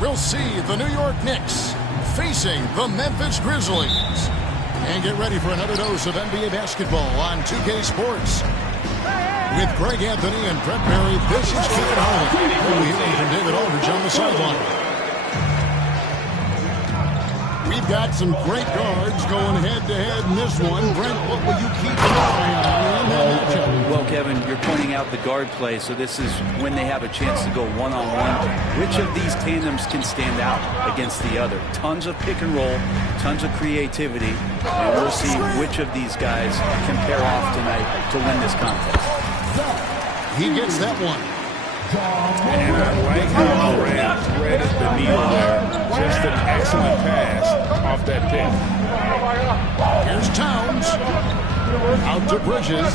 We'll see the New York Knicks facing the Memphis Grizzlies. And get ready for another dose of NBA basketball on 2K Sports. With Greg Anthony and Brett Perry, this is Kevin Harlan. We'll be hearing from David Aldridge on the sideline. We've got some great guards going head-to-head in this one. Brent, what will you keep an eye on in that matchup? Well, Kevin, you're pointing out the guard play, so this is when they have a chance to go one-on-one. Which of these tandems can stand out against the other? Tons of pick and roll, tons of creativity, and we'll see which of these guys can pair off tonight to win this contest. He gets that one. And I like how Durant threaded the needle there. Just an excellent pass off that pick. Here's Towns. Out to Bridges.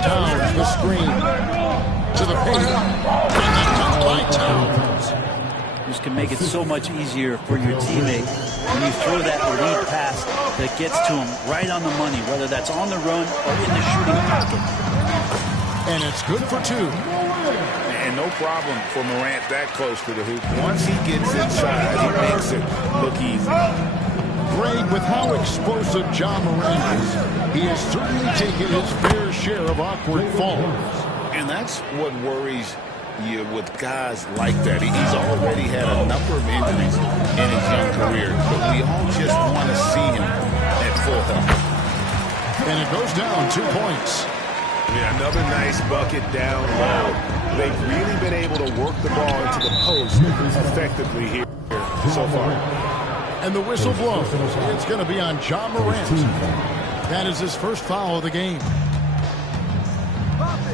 Towns, the screen. To the paint. And the dunk by Towns. This can make it so much easier for your teammate when you throw that lead pass that gets to him right on the money, whether that's on the run or in the shooting pocket. And it's good for two. And no problem for Morant that close to the hoop. Once he gets inside, he makes it look easy. Greg, with how explosive Ja Morant is, he has certainly taken his fair share of awkward falls. And that's what worries you with guys like that. He's already had a number of injuries in his young career, but we all just want to see him at full health. And it goes down 2 points. Yeah, another nice bucket down low. They've really been able to work the ball into the post effectively here so far. And the whistle blows. It's going to be on Ja Morant. That is his first foul of the game.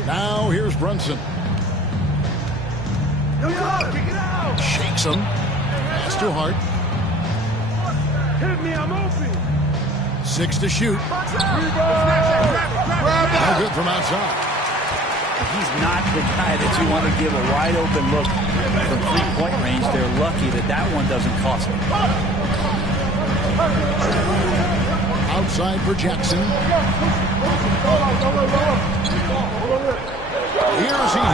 Now here's Brunson. Shakes him. Pass to Hart. Hit me, I'm open. 6 to shoot. No good from outside. He's not the guy that you want to give a wide open look from three-point range. They're lucky that that one doesn't cost them. Outside for Jackson. Here's he.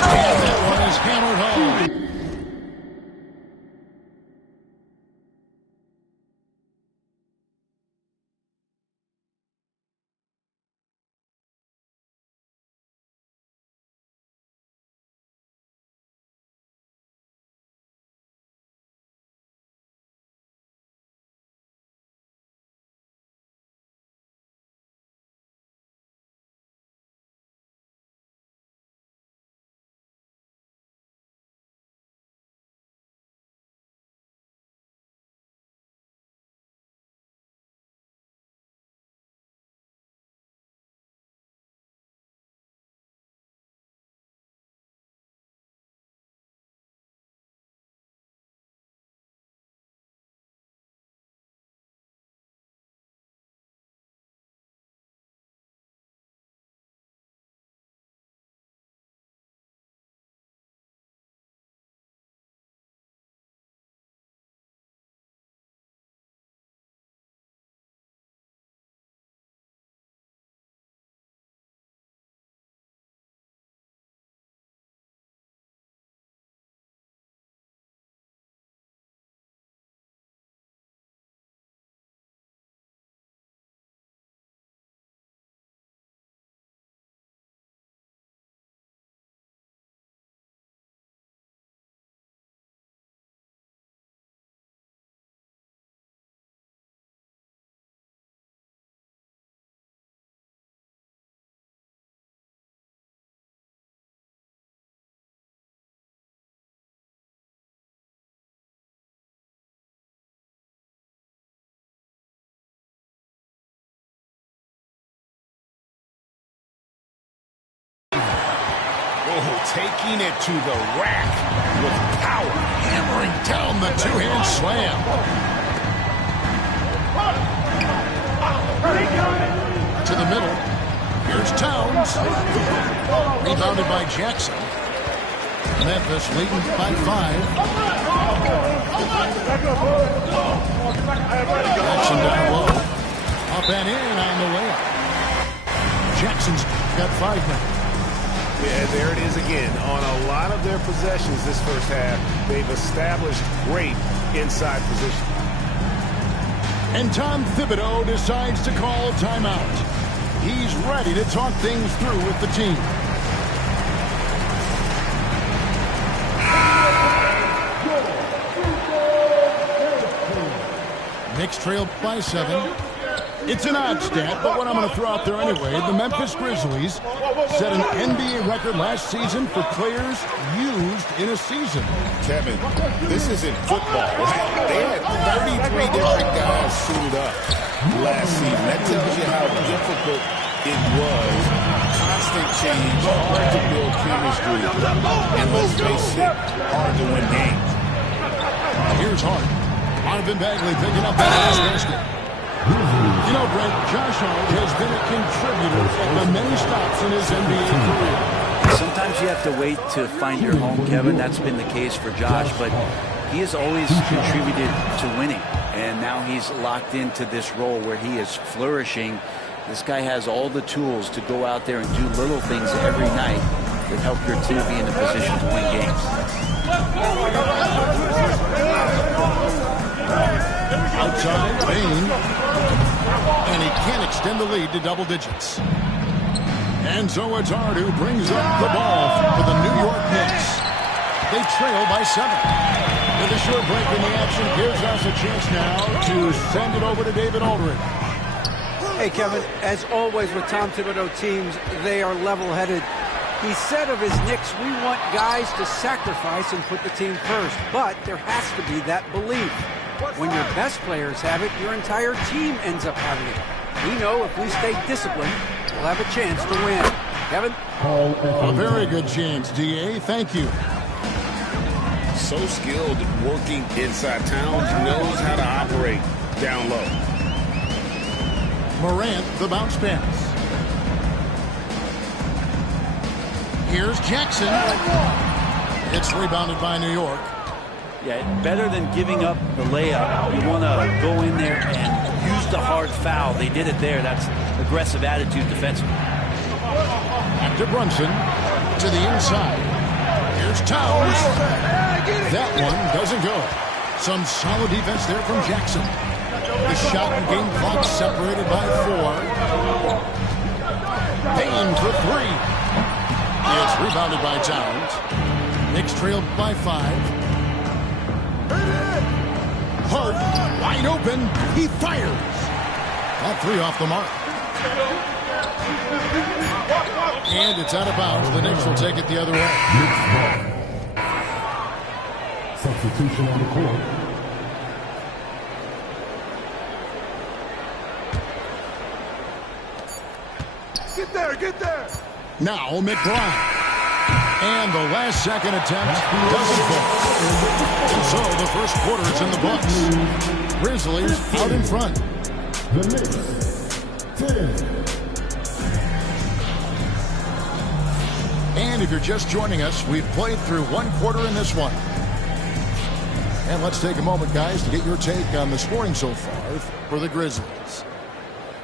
And that one is hammered home. Oh, taking it to the rack with power. Hammering down the two-hand slam. To the middle. Here's Towns. Rebounded by Jackson. Memphis leading by 5. Jackson down low. Up and in on the layup. Jackson's got 5 now. Yeah, there it is again. On a lot of their possessions this first half, they've established great inside position. And Tom Thibodeau decides to call timeout. He's ready to talk things through with the team. Knicks trail by 7. It's an odd stat, but what I'm going to throw out there anyway, the Memphis Grizzlies set an NBA record last season for players used in a season. Kevin, this isn't football. They had 33 different guys suited up last season. That tells you how difficult it was. Constant change, hard to build chemistry, and let's face it, hard to win games. Here's Hart. Marvin Bagley picking up that last basket. You know, Brent, Josh Hart has been a contributor at the many stops in his NBA career. Sometimes you have to wait to find your home, Kevin. That's been the case for Josh, but he has always contributed to winning, and now he's locked into this role where he is flourishing. This guy has all the tools to go out there and do little things every night that help your team be in a position to win games. Outside, Bain. And he can't extend the lead to double digits. And so it's Hart who brings up the ball for the New York Knicks. They trail by 7. With a short break in the action gives us a chance now to send it over to David Aldridge. Hey, Kevin, as always with Tom Thibodeau teams, they are level-headed. He said of his Knicks, we want guys to sacrifice and put the team first, but there has to be that belief. When your best players have it, your entire team ends up having it. We know if we stay disciplined, we'll have a chance to win. Kevin? A very good chance, D.A. Thank you. So skilled working inside. Towns knows how to operate down low. Morant, the bounce pass. Here's Jackson. It's rebounded by New York. Yeah, better than giving up the layup. You want to go in there and use the hard foul. They did it there. That's aggressive attitude defensively. Back to Brunson. To the inside. Here's Towns. That one doesn't go. Some solid defense there from Jackson. The shot and game clock separated by 4. Payne for 3. It's rebounded by Towns. Knicks trailed by 5. Hart, wide open, he fires. All 3 off the mark. And it's out of bounds. The Knicks will take it the other way. Substitution on the court. Get there. Now McBride. And the last second attempt doesn't fall. And so the first quarter is in the books. Grizzlies out in front. The Knicks, 10. And if you're just joining us, we've played through 1 quarter in this one. And let's take a moment, guys, to get your take on the scoring so far for the Grizzlies.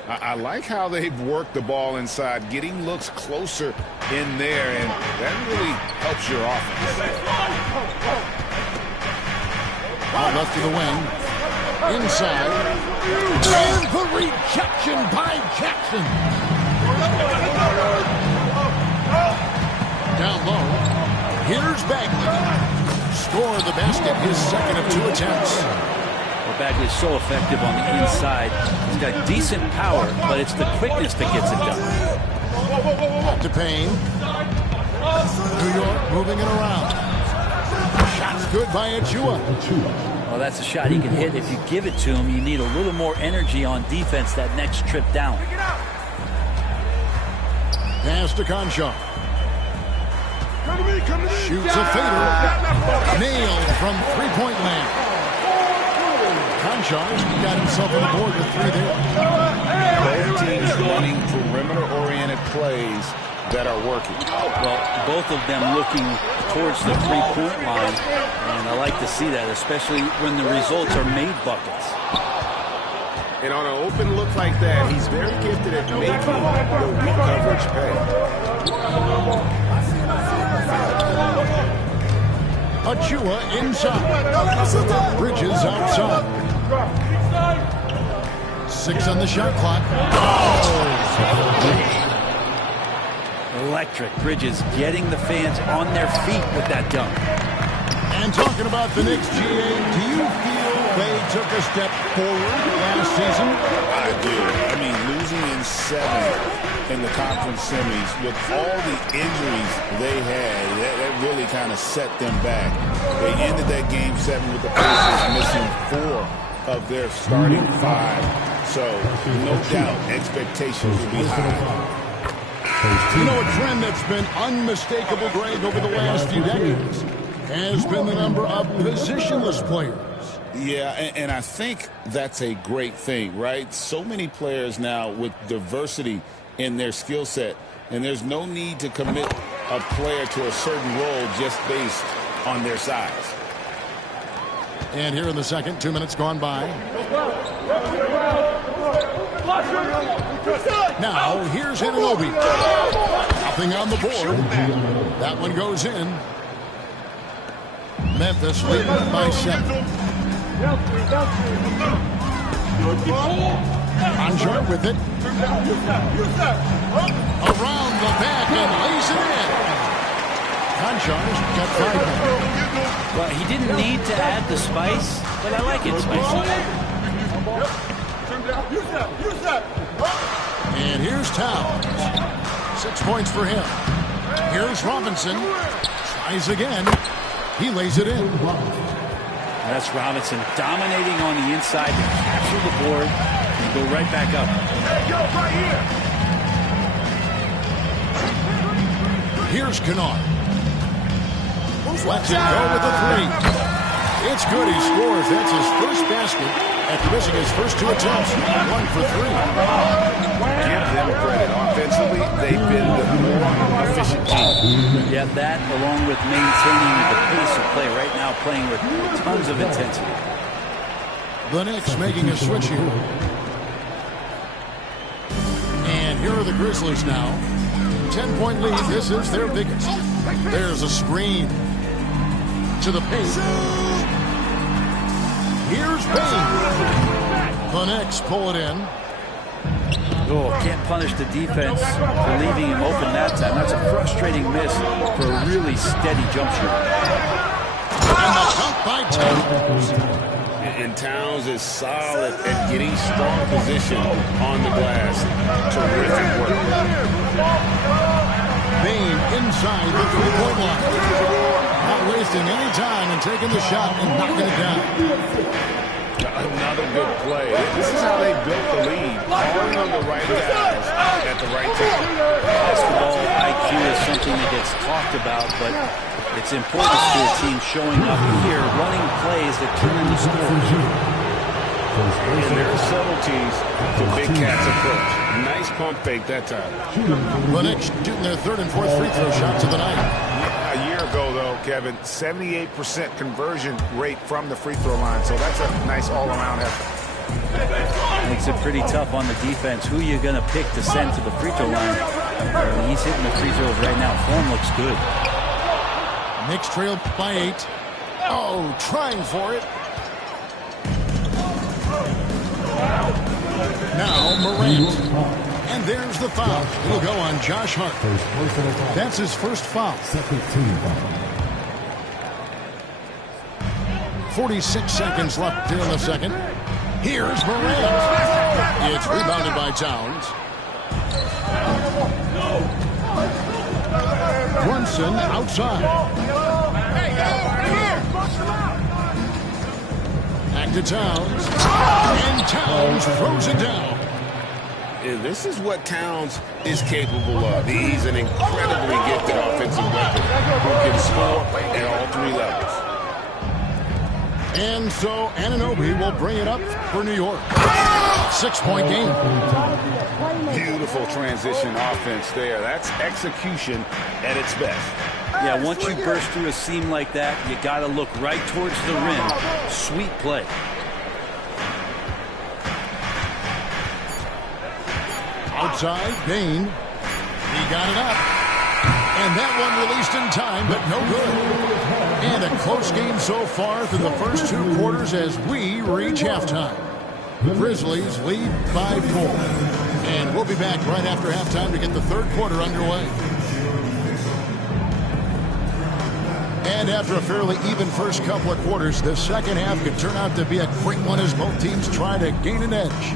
I like how they've worked the ball inside, getting looks closer in there, and that really helps your offense. Out left to the wing. Inside. And the rejection by Jackson. Down low. Here's Bagley. Scored the basket, his second of 2 attempts. Well, Bagley's so effective on the inside. He's got decent power, but it's the quickness that gets it done. Back to Payne. New York moving it around. Shot's good by Achua. Well, that's a shot he can hit. If you give it to him, you need a little more energy on defense that next trip down. Pass to Conchar. Shoots a fader. Nailed from three-point land. Conchar got himself on the board with 3 there. Both teams running perimeter-oriented plays that are working. Well, both of them looking towards the three-point line, and I like to see that, especially when the results are made buckets. And on an open look like that, he's very gifted at making the weak coverage pay. Achua inside. Bridges outside. 6 on the shot clock. Electric. Bridges getting the fans on their feet with that dunk. And talking about the Knicks, GA, do you feel they took a step forward last season? I do. I mean, losing in 7 in the conference semis with all the injuries they had, that really kind of set them back. They ended that game 7 with the Pacers missing 4 of their starting 5. So, no doubt, expectations will be high. You know, a trend that's been unmistakable, Greg, over the last few decades has been the number of positionless players. Yeah, and I think that's a great thing, right? So many players now with diversity in their skill set, and there's no need to commit a player to a certain role just based on their size. And here in the second, 2 minutes gone by. Now, here's Anunoby. Nothing on the board. That one goes in. Memphis leading by 7. Conjar with it. Around the back and lays it in. Conjar's got 5 now. Well, he didn't need to add the spice, but I like it spicy. And here's Towns. 6 points for him. Here's Robinson. Tries again. He lays it in. That's Robinson dominating on the inside to capture the board and go right back up. Here's Kennard. Lets it go with the 3. It's good. He scores. That's his first basket after missing his first 2 attempts. 1 for 3. Give them credit. Offensively, they've been the more efficient team. Yeah, that along with maintaining the pace of play right now, playing with tons of intensity. The Knicks making a switch here. And here are the Grizzlies now. 10-point lead. This is their biggest. There's a screen to the paint. Here's Payne. The Knicks pull it in. Oh, can't punish the defense for leaving him open that time. That's a frustrating miss for a really steady jump shot. And the dunk by Towns. And Towns is solid at getting strong position on the glass. Terrific work. Payne inside the 3-point line. Not wasting any time and taking the shot and knocking it down. Another good play. This is how they built the lead. Calling on the right guys at the right time. Basketball IQ is something that gets talked about, but it's important to a team showing up here, running plays that turn into scores. And there are subtleties to Big Cat's approach. Nice pump fake that time. The Knicks shooting their 3rd and 4th free throw shots of the night. A year ago, though, Kevin, 78% conversion rate from the free throw line. So that's a nice all-around effort. Makes it pretty tough on the defense. Who you going to pick to send to the free throw line? He's hitting the free throws right now. Form looks good. Knicks trailed by 8. Oh, trying for it. Now Morant. And there's the foul. It'll go on Josh Hart. That's his first foul. 46 seconds left here in the second. Here's Morant. It's rebounded by Towns. Brunson outside. Back to Towns. And Towns throws it down. This is what Towns is capable of. He's an incredibly gifted offensive weapon who can score at all 3 levels. And so Anunoby will bring it up for New York. 6-point game. Beautiful transition offense there. That's execution at its best. Yeah, once you burst through a seam like that, you got to look right towards the rim. Sweet play. Outside, Payne. He got it up. And that one released in time, but no good. And a close game so far through the first 2 quarters as we reach halftime. The Grizzlies lead by 4. And we'll be back right after halftime to get the 3rd quarter underway. And after a fairly even first couple of quarters, the second half could turn out to be a quick one as both teams try to gain an edge.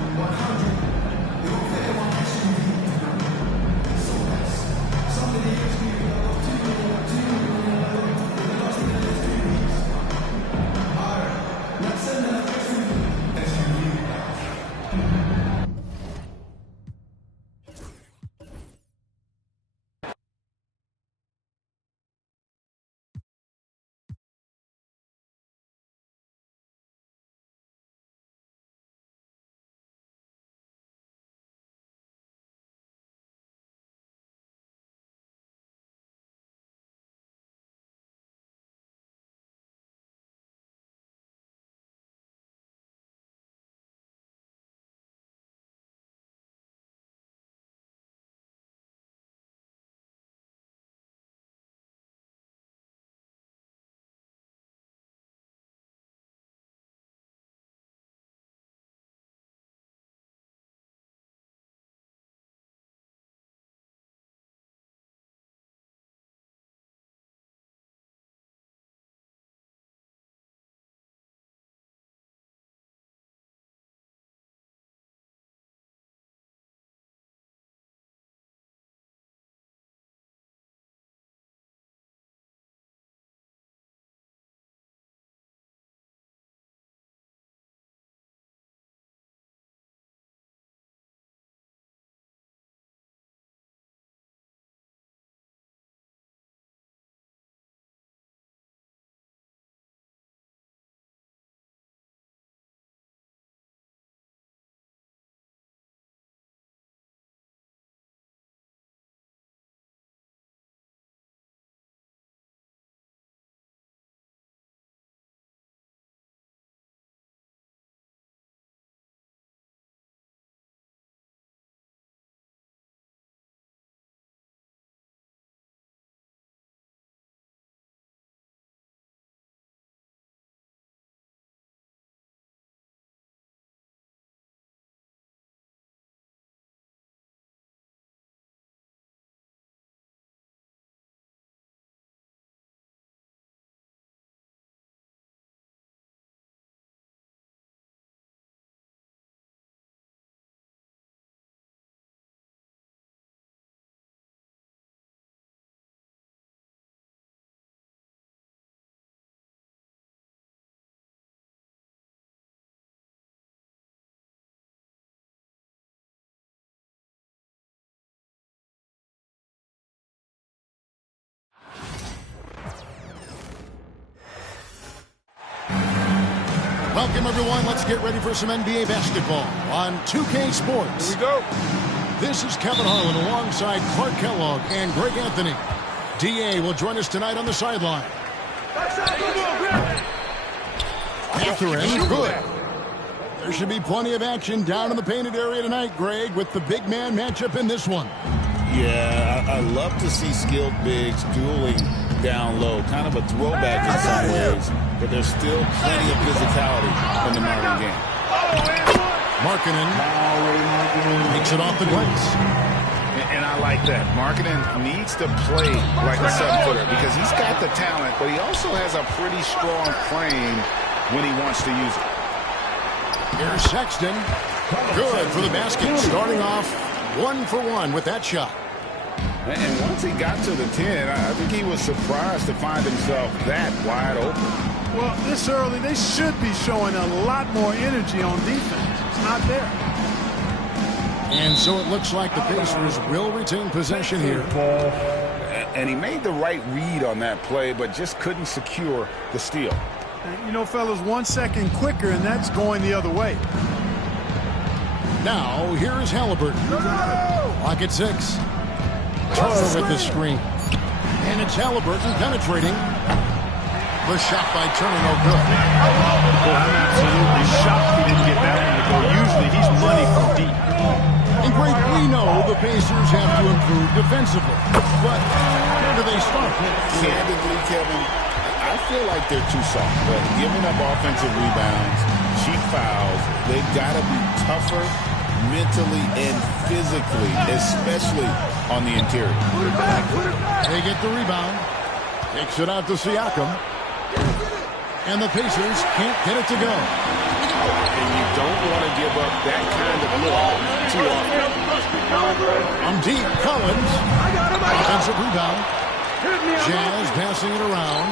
Welcome, everyone. Let's get ready for some NBA basketball on 2K Sports. Here we go. This is Kevin Harlan alongside Clark Kellogg and Greg Anthony. D.A. will join us tonight on the sideline. Catherine, good. There should be plenty of action down in the painted area tonight, Greg, with the big man matchup in this one. Yeah, I love to see skilled bigs dueling down low. Kind of a throwback in some ways, but there's still plenty of physicality in the Marlin game. Markkanen takes it off the glass. And I like that. Markkanen needs to play like a 7-footer because he's got the talent, but he also has a pretty strong frame when he wants to use it. Here's Sexton. Good for the basket. Starting off 1 for 1 with that shot. And once he got to the 10, I think he was surprised to find himself that wide open. Well, this early, they should be showing a lot more energy on defense. It's not there. And so it looks like the Pacers will retain possession here. And he made the right read on that play, but just couldn't secure the steal. And, you know, fellas, 1 second quicker, and that's going the other way. Now, here's Halliburton. Lock at 6. Turner with the screen. And it's Halliburton penetrating. The shot by Turner, no good. Well, I'm absolutely shocked he didn't get that one to go. Usually he's money from deep. And Greg, we know the Pacers have to improve defensively. But where do they start? Candidly, Kevin, I feel like they're too soft. But giving up offensive rebounds, cheap fouls, they've got to be tougher mentally and physically, especially on the interior. They get the rebound. Kicks it out to Siakam. And the Pacers can't get it to go. And you don't want to give up that kind of look too often. From deep, Collins. Offensive rebound. Jazz passing it around.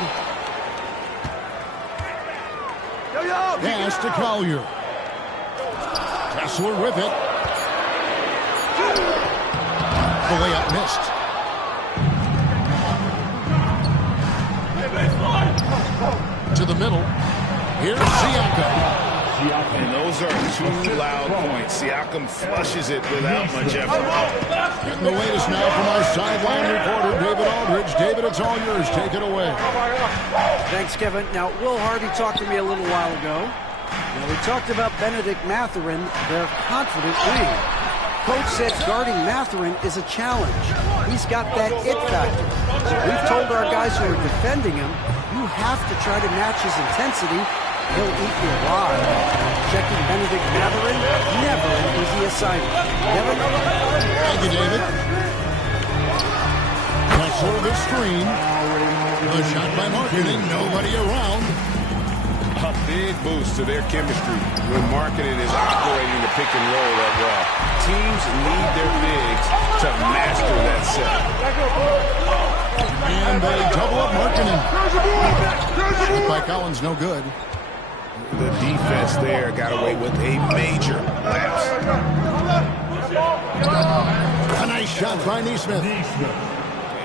Pass to Collier. Kessler with it. The layup missed. To the middle. Here's Siakam. And those are two loud points. Siakam flushes it without much effort. Getting the latest now from our sideline reporter, David Aldridge. David, it's all yours. Take it away. Thanks, Kevin. Now, Will Harvey talked to me a little while ago. We talked about Benedict Mathurin, their confident wing. Coach said guarding Mathurin is a challenge. He's got that it factor. So we've told our guys who are defending him, you have to try to match his intensity. He'll eat you alive. Checking Benedict Mathurin, never an easy assignment. Kevin? Thank you, David. Kessler the screen. A shot by Markkanen. Nobody around. A big boost to their chemistry when Markkanen is operating the pick and roll that well. Teams need their bigs to master that set. And they double up Markkanen. Shot by Collins, no good. The defense there got away with a major lapse. A nice shot by Nesmith.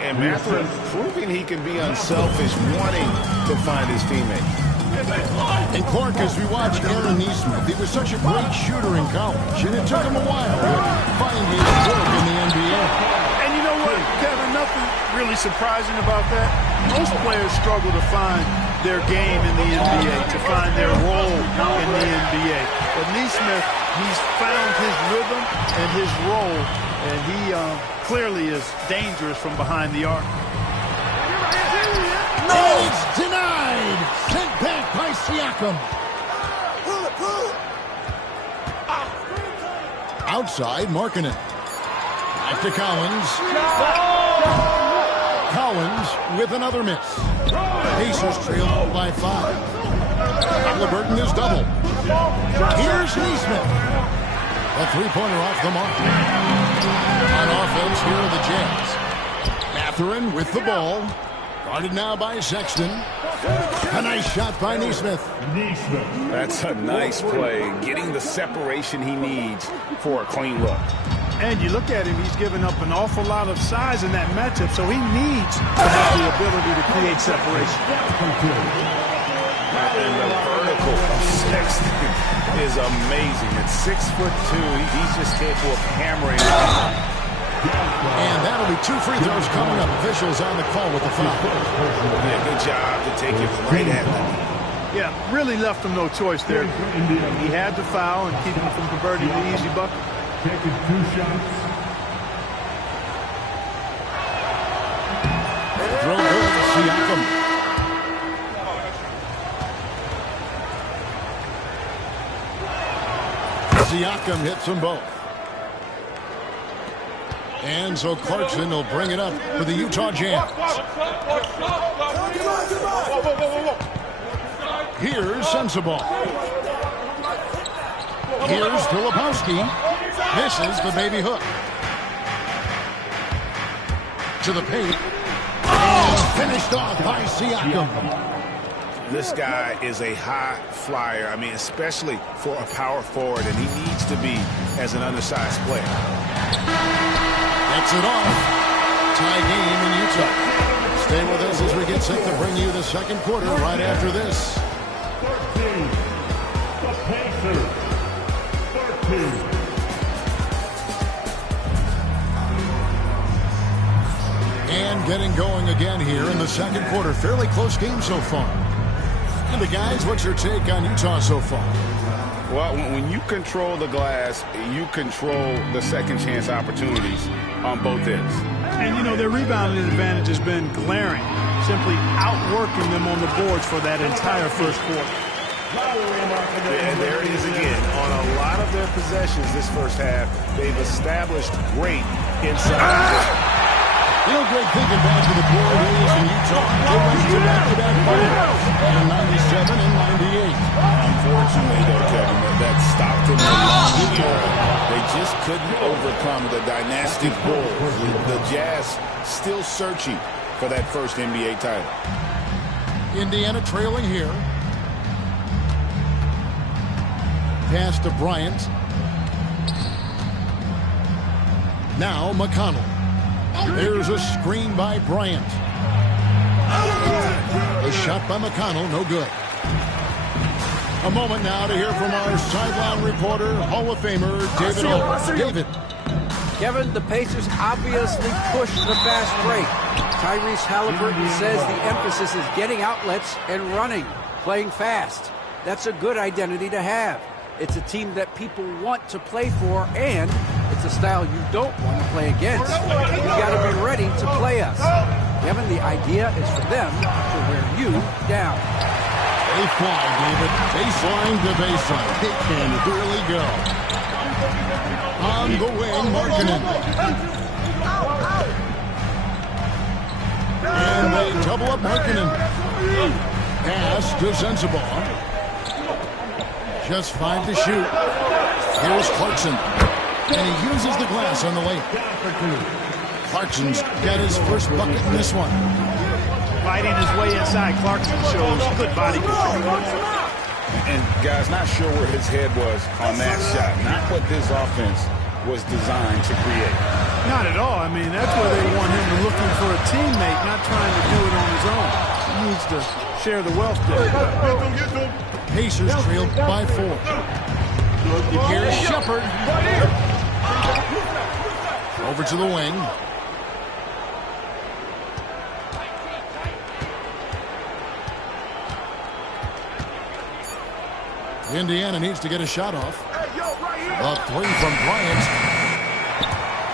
And Mathurin proving he can be unselfish, wanting to find his teammate. And Clark, as we watch Aaron Nesmith, he was such a great shooter in college, and it took him a while to find his work in the NBA. And you know what, Kevin, nothing really surprising about that. Most players struggle to find their game in the NBA, to find their role in the NBA. But Nesmith, he's found his rhythm and his role, and he clearly is dangerous from behind the arc. No, it's denied. Sent back by Siakam. Outside, Markkanen. Back to Collins. Collins with another miss. Pacers trail by 5. Halliburton is double. Here's Nesmith. A three-pointer off the mark. On offense, here are the Jazz. Mathurin with the ball. Guarded now by Sexton. A nice shot by Nesmith. That's a nice play, getting the separation he needs for a clean look. And you look at him, he's given up an awful lot of size in that matchup, so he needs to have the ability to create separation. And the vertical of Sexton is amazing. At 6'2", he's just capable of hammering it. And that'll be 2 free throws coming up. Officials on the call with the foul. Yeah, good job to take it right at them. Yeah, really left him no choice there. He had to foul and keep him from converting the easy bucket. Taking 2 shots. Throw good to Siakam. Siakam hits them both. And so Clarkson will bring it up for the Utah Jazz. Here's Sensabaugh. Here's Filipowski. Misses the baby hook. To the paint. And finished off by Siakam. This guy is a high flyer. I mean, especially for a power forward, and he needs to be as an undersized player. Gets it off. Tie game in Utah. Stay with us as we get set to bring you the second quarter right after this. 13. The Pacers. 13. And getting going again here in the second quarter. Fairly close game so far. And the guys, what's your take on Utah so far? Well, when you control the glass, you control the second chance opportunities on both ends. And, you know, their rebounding advantage has been glaring. simply outworking them on the boards for that entire first quarter. And there it is again. On a lot of their possessions this first half, they've established great inside. Real great thinking back to the Blue Rays in Utah. They went to back-to-back finals in 97 and 98. Unfortunately, though, Kevin, that stopped in the long era. They just couldn't overcome the dynastic Bulls. The Jazz still searching for that first NBA title. Indiana trailing here. Pass to Bryant. Now McConnell. There's a screen by Bryant. A shot by McConnell, no good. A moment now to hear from our sideline reporter, Hall of Famer David Owens. David. Kevin, the Pacers obviously pushed the fast break. Tyrese Halliburton says the emphasis is getting outlets and running, playing fast. That's a good identity to have. It's a team that people want to play for, and it's a style you don't want to play against. You got to be ready to play us. Kevin, the idea is for them to wear you down. They fly, David. Baseline to baseline. They can really go. On the wing, Markkanen. And they double up Markkanen. Pass to Sensabaugh. Just 5 to shoot. Here's Clarkson. And he uses the glass on the lane. Clarkson's got his first bucket in this one. Fighting his way inside, Clarkson shows good body control. And, guys, not sure where his head was on that shot. Not what this offense was designed to create. Not at all. I mean, that's where they want him to looking for a teammate, not trying to do it on his own. He needs to share the wealth there. Pacers trailed by 4. Here's Shepard. Over to the wing. Indiana needs to get a shot off. A 3 from Bryant.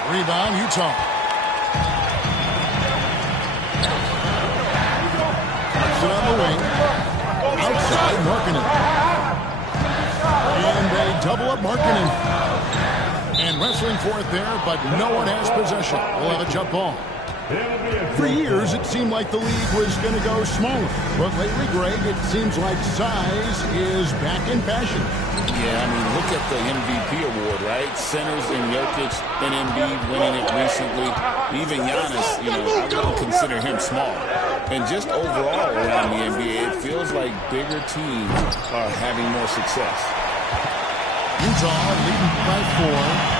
Rebound, Utah. Clarkson on the wing. Outside, Markkanen. And they double up Markkanen. And wrestling for it there, but no one has possession. We'll have a jump ball. For years, it seemed like the league was going to go smaller. But lately, Greg, it seems like size is back in fashion. Yeah, I mean, look at the MVP award, right? Centers and Jokic and Embiid winning it recently. Even Giannis, I wouldn't consider him small. And just overall around the NBA, it feels like bigger teams are having more success. Utah leading by 4.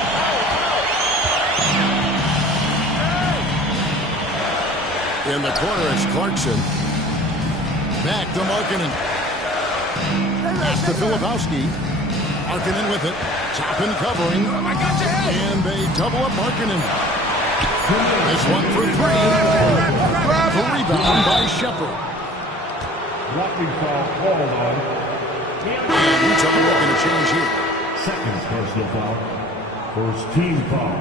In the corner, it's Clarkson. Back to Markkanen. Pass to Filipowski. Markkanen with it. Toppin covering. And they double up Markkanen. This one for 3. The rebound by Shepard. And Utah making a change here. Second personal foul. First team foul.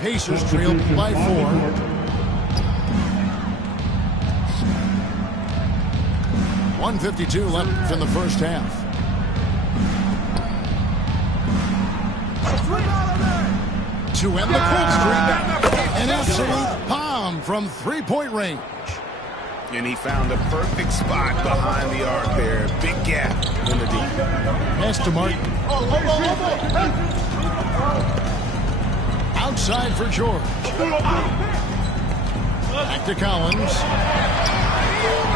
Pacers trailed by 4. 1:52 left in the first half. To end the cold streak, an absolute bomb from 3-point range. And he found a perfect spot behind the arc there. Big gap in the deep. Pass to Martin. Outside for George. Back to Collins.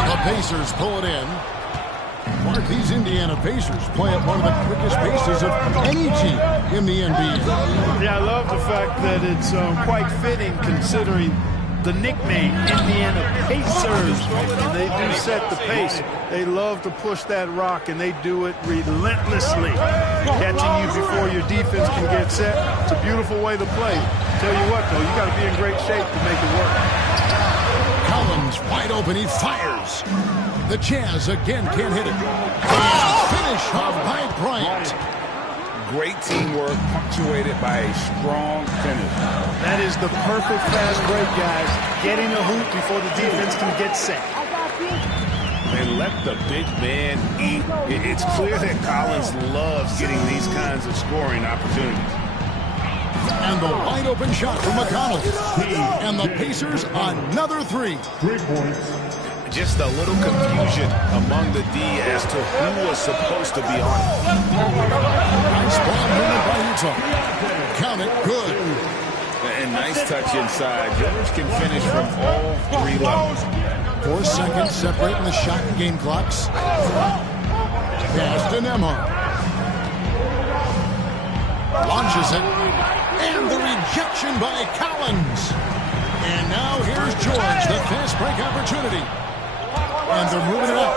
The Pacers pull it in. Mark, these Indiana Pacers play at one of the quickest paces of any team in the NBA. Yeah, I love the fact that it's quite fitting considering the nickname, Indiana Pacers. And they do set the pace. They love to push that rock, and they do it relentlessly. Catching you before your defense can get set. It's a beautiful way to play. Tell you what, though, you got to be in great shape to make it work. Collins wide open, he fires. The Jazz again can't hit it. Finish off by Bryant. Great teamwork punctuated by a strong finish. That is the perfect fast break, guys. Getting a hoop before the defense can get set. They let the big man eat. It's clear that Collins loves getting these kinds of scoring opportunities. And the wide open shot from McConnell. And the Pacers another 3. 3 points. Just a little confusion among the D as to who was supposed to be on it. Nice ball movement by Utah. Count it, good. And nice touch inside. Jones can finish from all 3 levels. 4 seconds separating the shot and game clocks. Pass to Nembhard. Launches it. And the rejection by Collins. And now here's George, the fast break opportunity. And they're moving it up.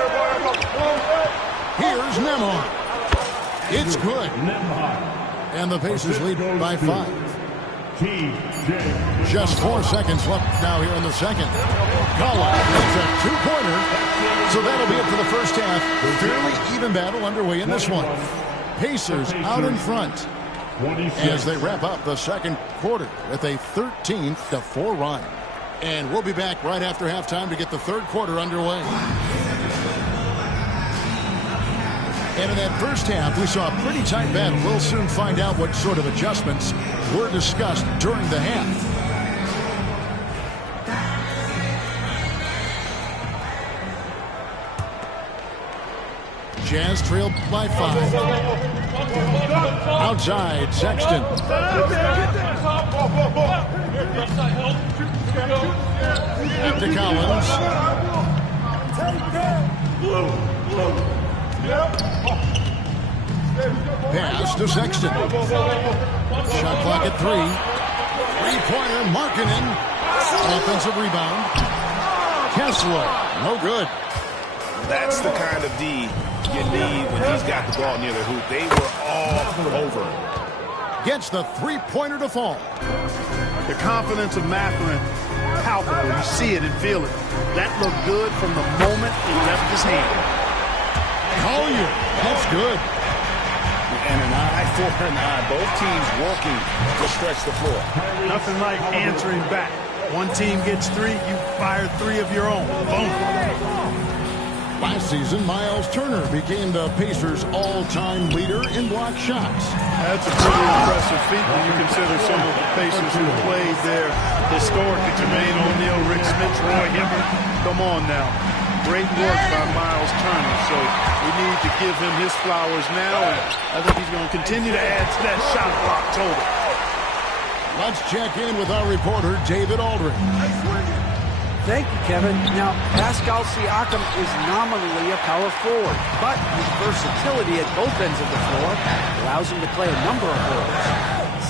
Here's Nembhard. It's good. And the Pacers lead by 5. Just 4 seconds left now here in the second. Collins makes a 2-pointer. So that'll be it for the first half. Fairly even battle underway in this one. Pacers out in front as they wrap up the second quarter with a 13-4 run. And we'll be back right after halftime to get the third quarter underway. And in that first half, we saw a pretty tight battle. We'll soon find out what sort of adjustments were discussed during the half. Jazz trailed by 5. Outside, Sexton. Back to Collins. Pass to Sexton. Shot clock at 3. 3-pointer, Markkanen. Offensive rebound. Kessler, no good. That's the kind of D you need when he's got the ball near the hoop. They were all over him. Gets the 3-pointer to fall. The confidence of Mathurin, palpable. You see it and feel it. That looked good from the moment he left his hand. Collier, that's good. And an eye for an eye. Both teams working to stretch the floor. Nothing like answering back. One team gets 3, you fire 3 of your own. Boom. Last season, Miles Turner became the Pacers' all-time leader in block shots. That's a pretty impressive feat when you consider some of the Pacers who played there historically. Jermaine O'Neal, Rick Smith, Roy Hibbert. Come on now. Great work by Miles Turner. So we need to give him his flowers now. And I think he's going to continue to add to that shot clock total. Let's check in with our reporter, David Aldridge. Thank you, Kevin. Now, Pascal Siakam is nominally a power forward, but his versatility at both ends of the floor allows him to play a number of roles.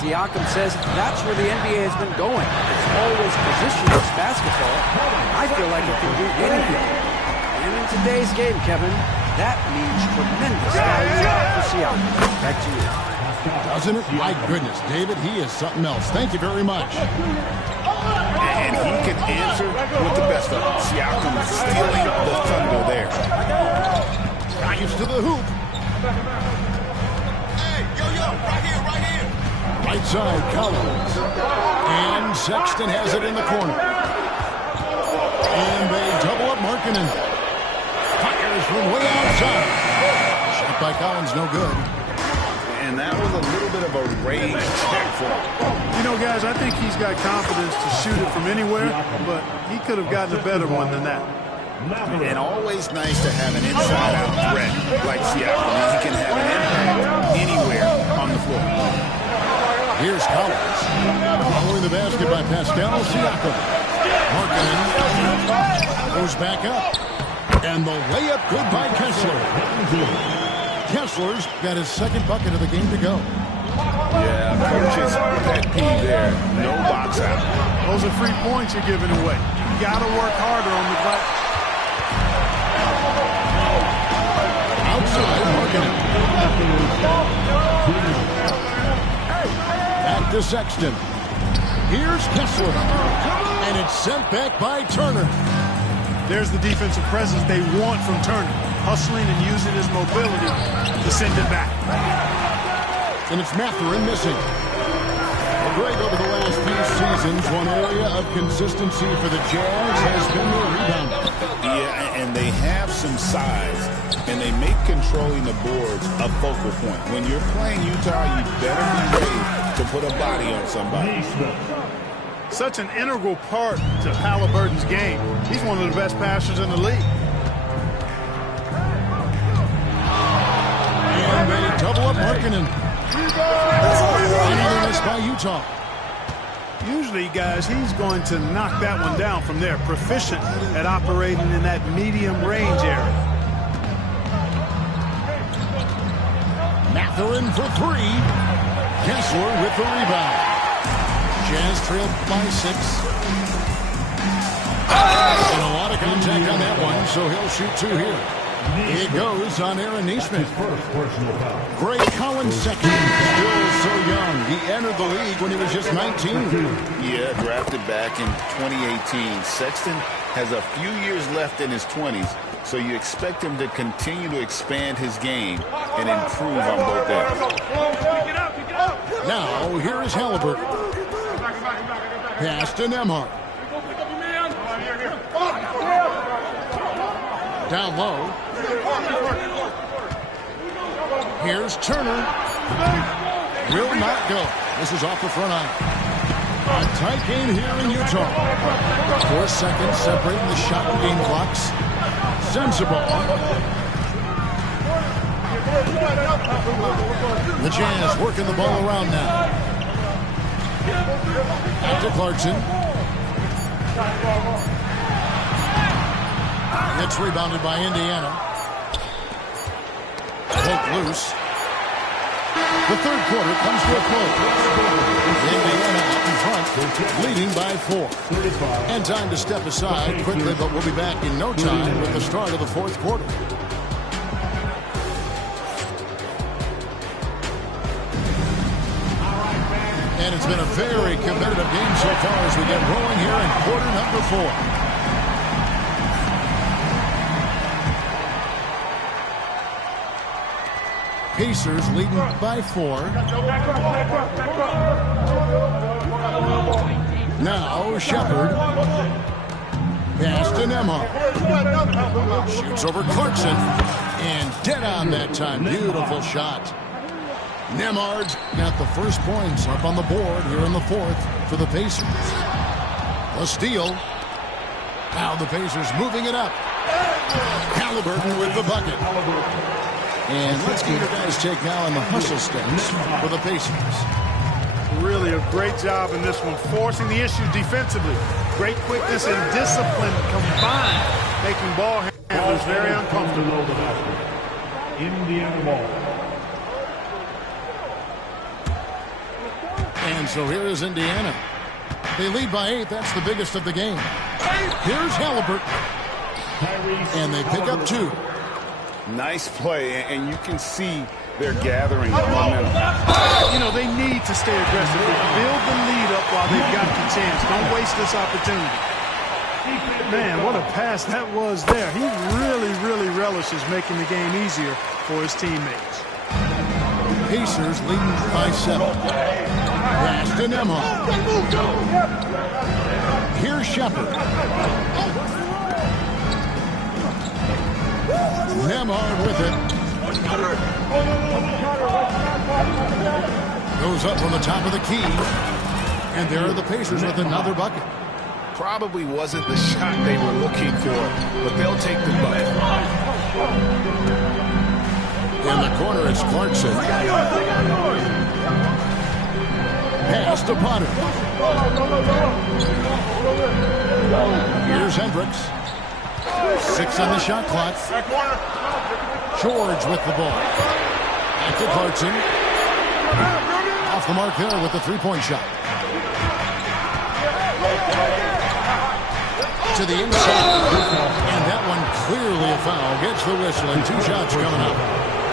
Siakam says that's where the NBA has been going. It's always positionless basketball. I feel like it can do anything. And in today's game, Kevin, that means tremendous value for Siakam. Back to you. Doesn't it? My goodness, David, he is something else. Thank you very much. And he can answer with the best of them. Siakam stealing the thunder there. Drives to the hoop. Hey, yo, right here. Right side, Collins. And Sexton has it in the corner. And they double up Markkanen. Fires from way outside. Shot by Collins, no good. And that was a little bit of a range check for him. You know, guys, I think he's got confidence to shoot it from anywhere, but he could have gotten a better one than that. And always nice to have an inside-out threat like Siakam. He can have an impact anywhere on the floor. Here's Collins. Following the basket by Pascal Siakam. Markkanen goes back up. And the layup good by Kessler. Kessler's got his second bucket of the game to go. Yeah, coach's pet peeve there. No box out. Those are free points you're giving away. You got to work harder on the glass. Outside, Markkanen. Back to Sexton. Here's Kessler. And it's sent back by Turner. There's the defensive presence they want from Turner. Hustling and using his mobility to send it back. And it's Mathurin missing. Greg, over the last few seasons, one area of consistency for the Jazz has been their rebound. Yeah, and they have some size, and they make controlling the boards a focal point. When you're playing Utah, you better be ready to put a body on somebody. Such an integral part to Halliburton's game. He's one of the best passers in the league. And they double up Markkanen. Another miss by Utah. Usually, guys, he's going to knock that one down from there. Proficient at operating in that medium range area. Mathurin for three. Kessler with the rebound. Jazz trailed by 6. And a lot of contact on that one, so he'll shoot 2 here. It goes on Aaron Nesmith. Greg Collins second. Still so young. He entered the league when he was just 19. Yeah, drafted back in 2018. Sexton has a few years left in his 20s, so you expect him to continue to expand his game and improve on both ends. Now, here is Halliburton. Pass to Nembhard. Down low. Here's Turner. Will not go. This is off the front iron. A tight game here in Utah. 4 seconds separating the shot and game clocks. Sensible. The Jazz working the ball around now. Back to Clarkson. It's rebounded by Indiana. Poke loose. The third quarter comes to a close. Indiana out in front, leading by 4. And time to step aside quickly, but we'll be back in no time with the start of the fourth quarter. And it's been a very competitive game so far as we get rolling here in quarter number 4. Pacers leading by 4. Now Shepard. Pass to Nembhard. Shoots over Clarkson. And dead on that time. Beautiful shot. Nembhard's got the first points up on the board here in the fourth for the Pacers. A steal. Now the Pacers moving it up. Halliburton with the bucket. And let's get your guys' take now on the hustle steps for the Pacers. Really a great job in this one, forcing the issue defensively. Great quickness and discipline combined, making ball handlers very uncomfortable. Indiana ball. And so here is Indiana. They lead by 8. That's the biggest of the game. Here's Halliburton. And they pick up 2. Nice play, and you can see they're gathering momentum. You know, they need to stay aggressive. Build the lead up while they've got the chance. Don't waste this opportunity. Man, what a pass that was there. He really, really relishes making the game easier for his teammates. Pacers leading by 7. Pass to Nembhard. Here's Shepard. Nembhard with it. Goes up from the top of the key. And there are the Pacers with another bucket. Probably wasn't the shot they were looking for, but they'll take the bucket. In the corner, it's Clarkson. Pass to Potter. Here's Hendricks. 6 on the shot clock. George with the ball. Back to Clarkson. Off the mark there with the three-point shot. To the inside. And that one clearly a foul. Gets the whistle and 2 shots coming up.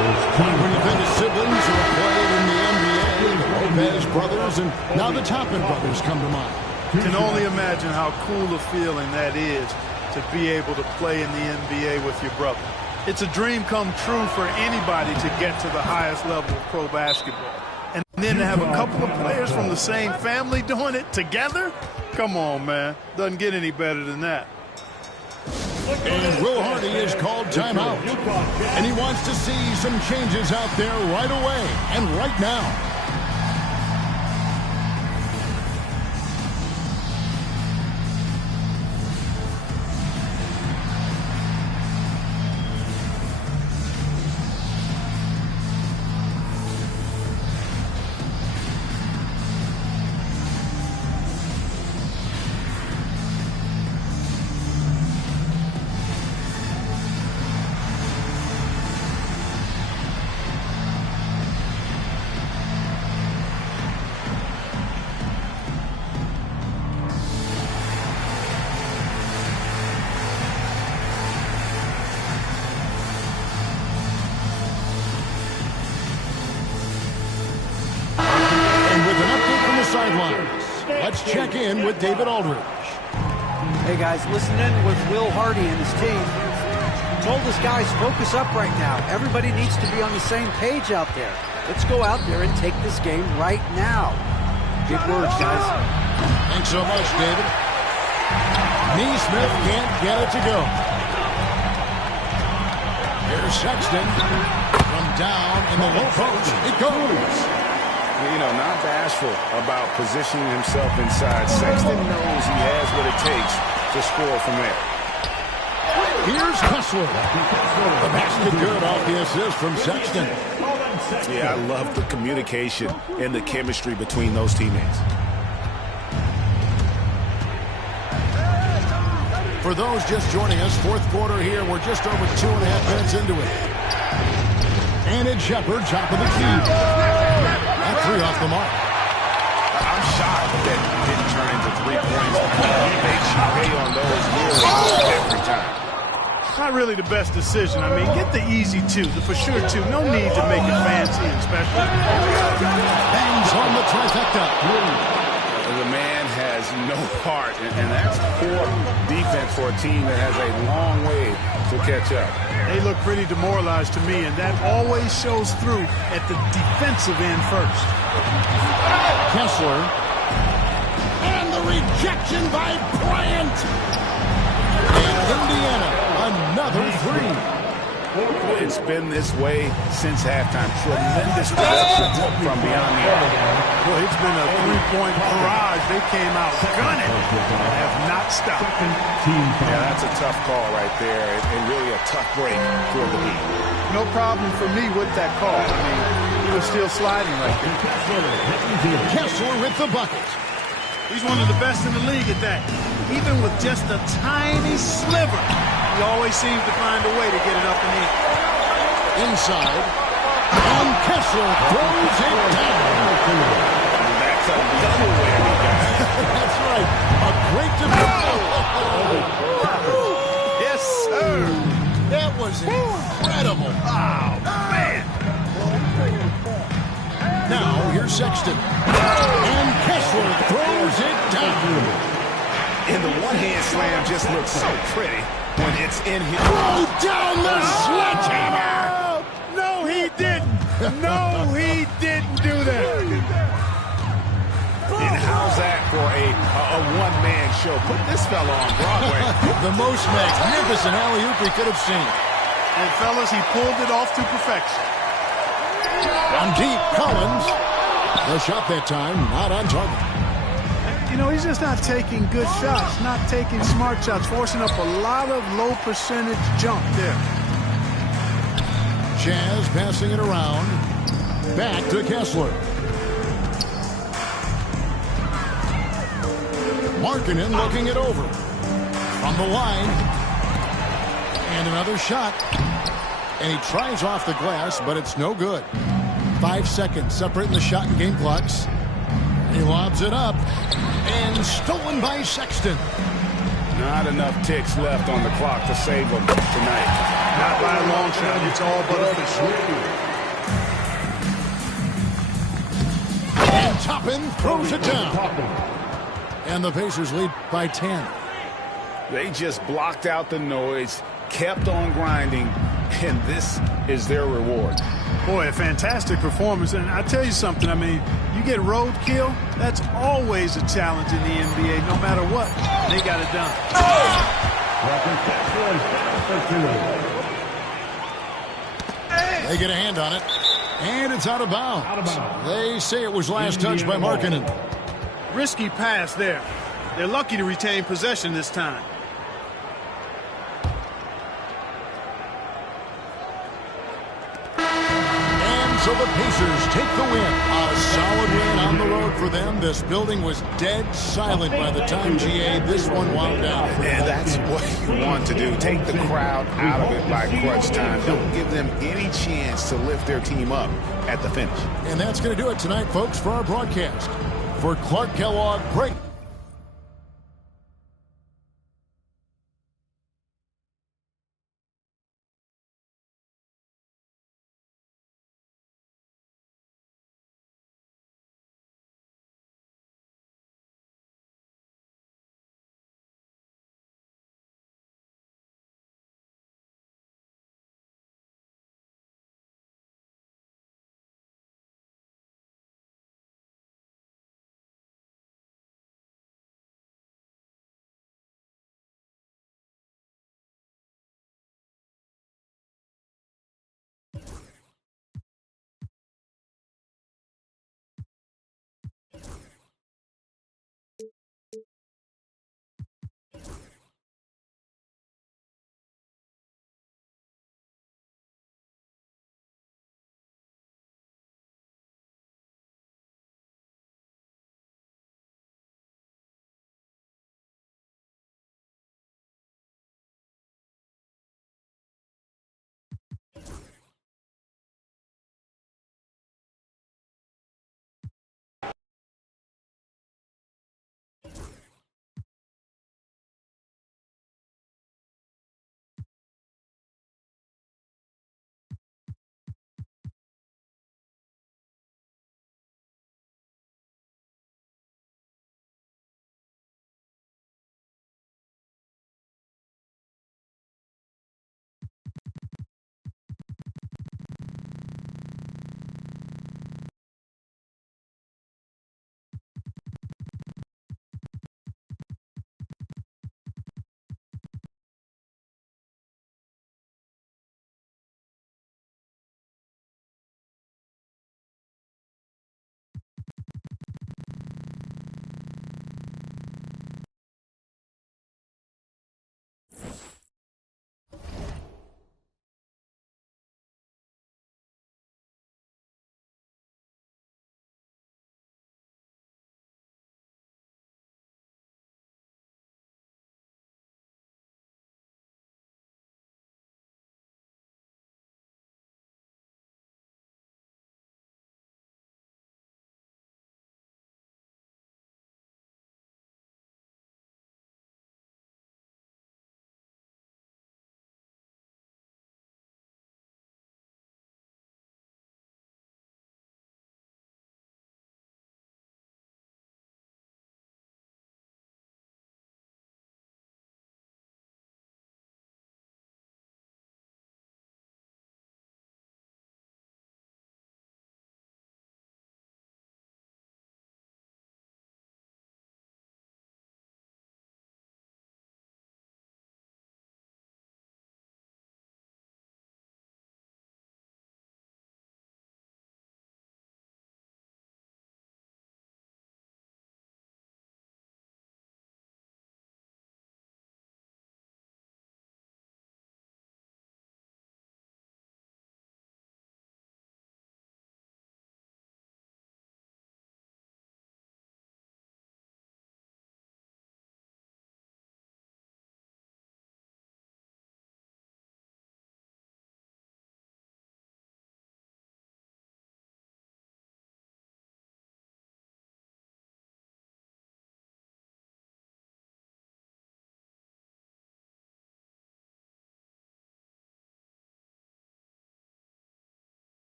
When you think of siblings who have played in the NBA, the Lopez brothers, and now the Toppin brothers come to mind. Can only imagine how cool a feeling that is to be able to play in the NBA with your brother. It's a dream come true for anybody to get to the highest level of pro basketball. And then to have a couple of players from the same family doing it together? Come on, man. Doesn't get any better than that. And Will Hardy is called timeout. And he wants to see some changes out there right away and right now. Let's check in with David Aldridge. Hey, guys, listen in with Will Hardy and his team. Told his guys, focus up right now. Everybody needs to be on the same page out there. Let's go out there and take this game right now. Big words, guys. Thanks so much, David. Neesmith can't get it to go. Here's Sexton from down in the low post. It goes. You know, not bashful about positioning himself inside. Sexton knows he has what it takes to score from there. Here's Kessler. The basket good off the assist from Sexton. Yeah, I love the communication and the chemistry between those teammates. For those just joining us, fourth quarter here. We're just over 2.5 minutes into it. And it's Shepherd, top of the key. That three off the mark. I'm shocked that it didn't turn into 3 points. He makes you pay on those nearly every time. Not really the best decision. I mean, get the easy two, the for sure two. No need to make it fancy and special. Bangs on the trifecta. The man has no heart, and that's poor defense for a team that has a long way to catch up. They look pretty demoralized to me, and that always shows through at the defensive end first. Kessler. And the rejection by Bryant. And Indiana, another three. It's been this way since halftime. Tremendous production from beyond the arc. Well, it's been a three-point barrage. They came out gunning and have not stopped. Yeah, that's a tough call right there, and really a tough break for the Heat. No problem for me with that call. I mean, he was still sliding right there. Kessler with the bucket. He's one of the best in the league at that. Even with just a tiny sliver, he always seems to find a way to get it up and in. Inside. And Kessler throws it down. That's a double whammy, guys. That's right. A great defense. Yes, sir. That was incredible. Oh, man. Now, here's Sexton. And Kessler throws it down. And the one-hand slam just looks so pretty when it's in here. Throw down the sledgehammer! No, he didn't. No, he didn't do that. And how's that for a one-man show? Put this fella on Broadway. The most magnificent alley-oop we could have seen. And, fellas, he pulled it off to perfection. On deep, Collins. The shot that time, not on target. You know, he's just not taking good shots, not taking smart shots, forcing up a lot of low percentage jump there. Chaz passing it around. Back to Kessler. Markkanen looking it over. From the line. And another shot. And he tries off the glass, but it's no good. 5 seconds separating the shot and game clocks. He lobs it up. And stolen by Sexton. Not enough ticks left on the clock to save them tonight. Not by a long shot. It's all but official. And Toppin throws it down. And the Pacers lead by 10. They just blocked out the noise, kept on grinding, and this is their reward. Boy, a fantastic performance. And I tell you something, I mean, you get roadkill, that's always a challenge in the NBA. No matter what, they got it done. They get a hand on it, and it's out of bounds. They say it was last touched by Markkanen. Risky pass there. They're lucky to retain possession this time. And so the Pacers take the win. A solid win on the road for them. This building was dead silent by the time, GA, this one wound down. And that's what you want to do. Take the crowd out of it by crunch time. Don't give them any chance to lift their team up at the finish. And that's going to do it tonight, folks, for our broadcast. For Clark Kellogg, Greg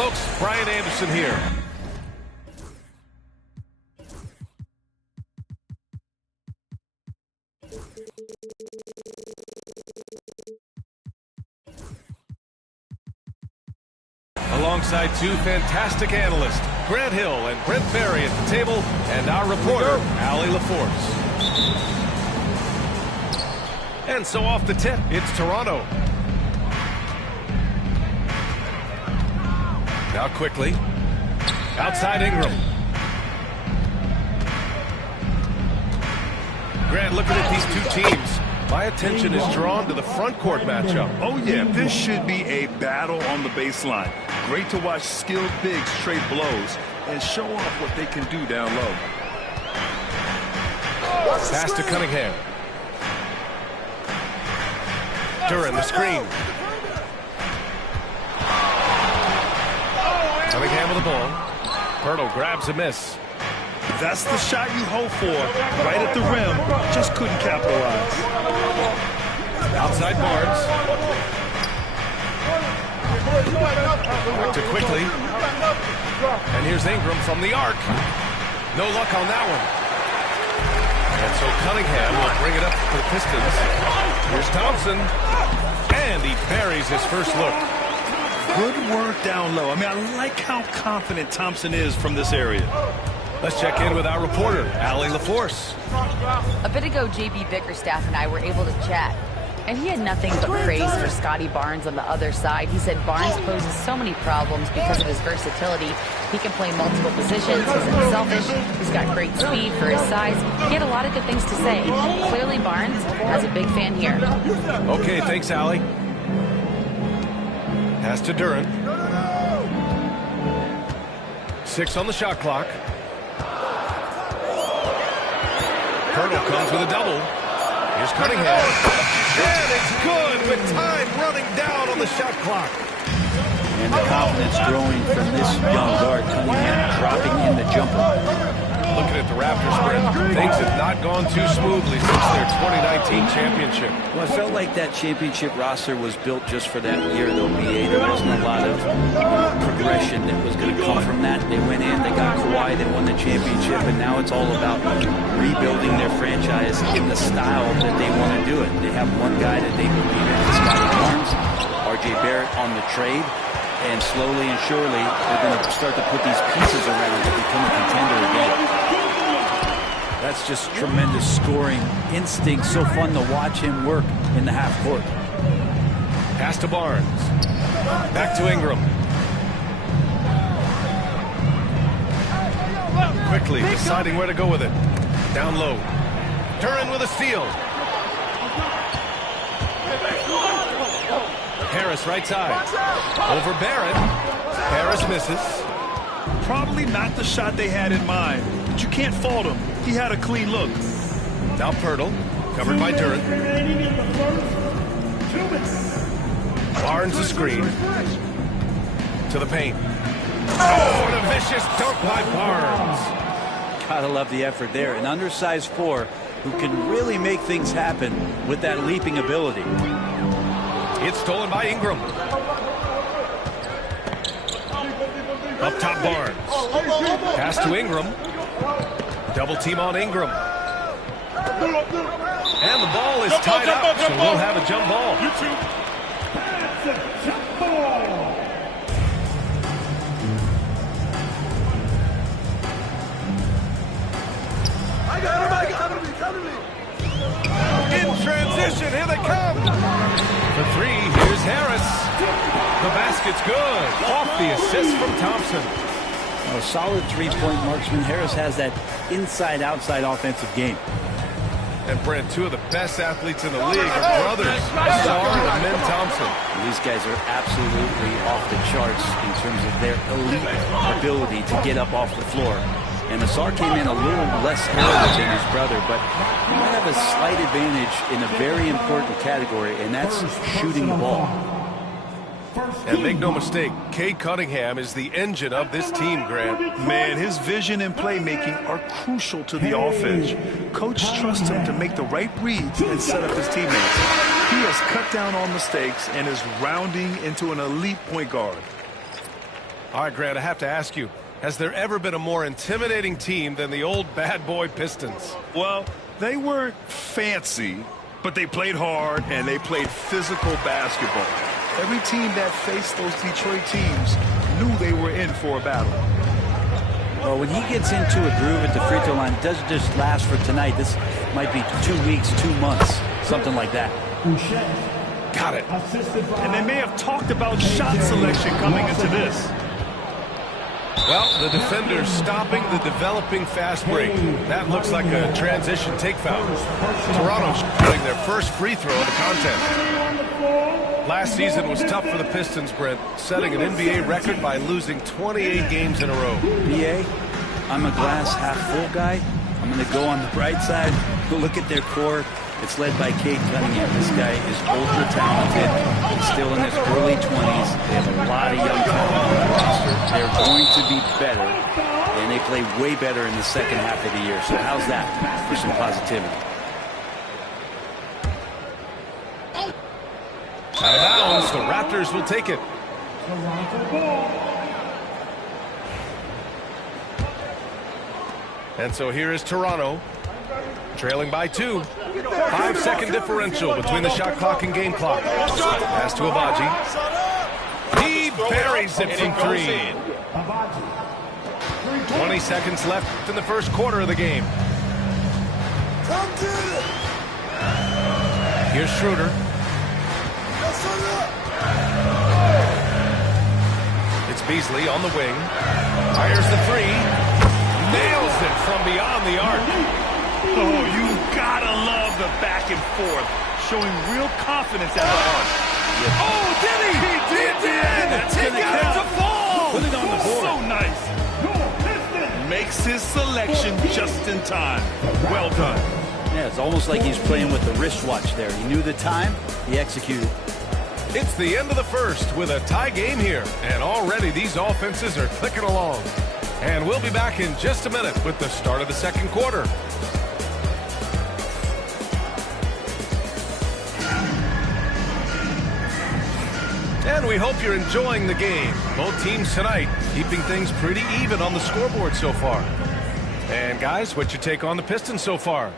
folks. Brian Anderson here. Alongside two fantastic analysts, Grant Hill and Brent Barry at the table, and our reporter, Allie LaForce. And so off the tip, it's Toronto. Now quickly, outside Ingram. Grant, looking at these two teams, my attention is drawn to the front court matchup. Oh, yeah, this should be a battle on the baseline. Great to watch skilled bigs trade blows and show off what they can do down low. Pass to Cunningham. Duren, the screen. Cunningham with the ball. Pirtle grabs a miss. That's the shot you hope for. Right at the rim. Just couldn't capitalize. Outside Barnes. Back to Quickly. And here's Ingram from the arc. No luck on that one. And so Cunningham will bring it up for the Pistons. Here's Thompson. And he buries his first look. Good work down low. I mean, I like how confident Thompson is from this area. Let's check in with our reporter, Allie LaForce. A bit ago, J.B. Bickerstaff and I were able to chat, and he had nothing but praise for Scotty Barnes on the other side. He said Barnes poses so many problems because of his versatility. He can play multiple positions, he's unselfish, he's got great speed for his size. He had a lot of good things to say. Clearly, Barnes has a big fan here. Okay, thanks, Allie. Pass to Duren. 6 on the shot clock. Pirtle comes with a double. Here's Cunningham. And it's good with time running down on the shot clock. And the confidence growing from this young guard, Cunningham, dropping in the jumper. Looking at the Raptors, Brent, things have not gone too smoothly since their 2019 championship. Well, I felt like that championship roster was built just for that year, though, BA. There wasn't a lot of progression that was going to come from that. They went in, they got Kawhi, they won the championship, and now it's all about rebuilding their franchise in the style that they want to do it. They have one guy that they believe in, Scotty Barnes, R.J. Barrett on the trade, and slowly and surely they're going to start to put these pieces around to become a contender again. That's just tremendous scoring instinct. So fun to watch him work in the half court. Pass to Barnes. Back to Ingram. Quickly deciding where to go with it. Down low. Duren with a steal. Harris right side. Over Barrett. Harris misses. Probably not the shot they had in mind, but you can't fault him. He had a clean look. Now Pirtle, covered by Duren. Barnes a screen. To the paint. Oh, and a vicious dunk by Barnes. Gotta love the effort there. An undersized 4 who can really make things happen with that leaping ability. It's stolen by Ingram. Up top Barnes. Pass to Ingram. Double team on Ingram. And the ball is tied up, so we'll have a jump ball. In transition, here they come. For 3, here's Harris. The basket's good. Off the assist from Thompson. A solid three-point marksman. Harris has that inside-outside offensive game. And Brent, 2 of the best athletes in the league are brothers, Ausar and Amen Thompson. These guys are absolutely off the charts in terms of their elite ability to get up off the floor. And Ausar came in a little less early than his brother, but he might have a slight advantage in a very important category, and that's shooting the ball. And make no mistake, Cade Cunningham is the engine of this team, Grant. Man, his vision and playmaking are crucial to the offense. Coach trusts him to make the right reads and set up his teammates. He has cut down on mistakes and is rounding into an elite point guard. All right, Grant, I have to ask you, has there ever been a more intimidating team than the old bad boy Pistons? Well, they weren't fancy, but they played hard and they played physical basketball. Every team that faced those Detroit teams knew they were in for a battle. Well, when he gets into a groove at the free throw line, it doesn't just last for tonight. This might be 2 weeks, 2 months, something like that. Got it. And they may have talked about shot selection coming into this. Well, the defender's stopping the developing fast break. That looks like a transition take foul. Toronto's putting their first free throw of the contest. Last season was tough for the Pistons, Brent, setting an NBA record by losing 28 games in a row. BA, I'm a glass half full guy. I'm going to go on the bright side. Look at their core. It's led by Cade Cunningham. This guy is ultra talented. He's still in his early 20s. They have a lot of young talent on the roster. They're going to be better, and they play way better in the second half of the year. So how's that for some positivity? Out of bounds, the Raptors will take it. And so here is Toronto, trailing by 2. 5-second differential between the shot clock and game clock. Pass to Abaji. He buries it from 3. 20 seconds left in the first quarter of the game. Here's Schroeder. It's Beasley on the wing. Fires the 3. Nails it from beyond the arc. Oh, you gotta love the back and forth, showing real confidence at the arc. Yeah. Oh, did he? He did! That's he gonna got count. it to fall! Put it on the board. So nice. Makes his selection just in time. Well done. Yeah, it's almost like he's playing with the wristwatch there. He knew the time, he executed. It's the end of the first with a tie game here, and already these offenses are clicking along. And we'll be back in just a minute with the start of the second quarter. And we hope you're enjoying the game. Both teams tonight keeping things pretty even on the scoreboard so far. And guys, what's your take on the Pistons so far?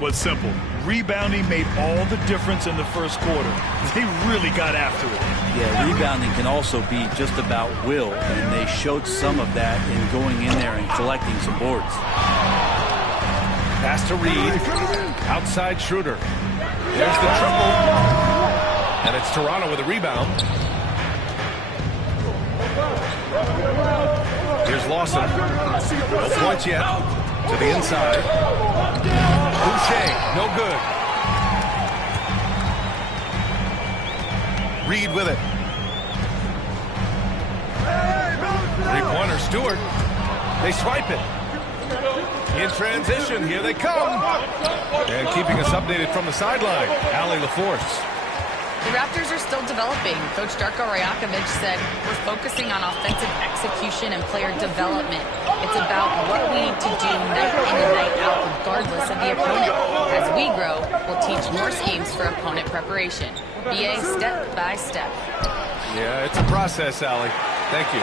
Was simple. Rebounding made all the difference in the first quarter. They really got after it. Yeah, rebounding can also be just about will, and they showed some of that in going in there and collecting some boards. Pass to Reed. Outside Schroeder. There's the triple. And it's Toronto with a rebound. Here's Lawson. No points yet. To the inside. Boucher, no good. Reed with it. Three-pointer, Stewart. They swipe it. In transition, here they come. And keeping us updated from the sideline, Allie LaForce. The Raptors are still developing. Coach Darko Rajakovic said, we're focusing on offensive execution and player development. It's about what we need to do night in and night out regardless of the opponent. As we grow, we'll teach more schemes for opponent preparation. BA step by step. Yeah, it's a process, Allie. Thank you.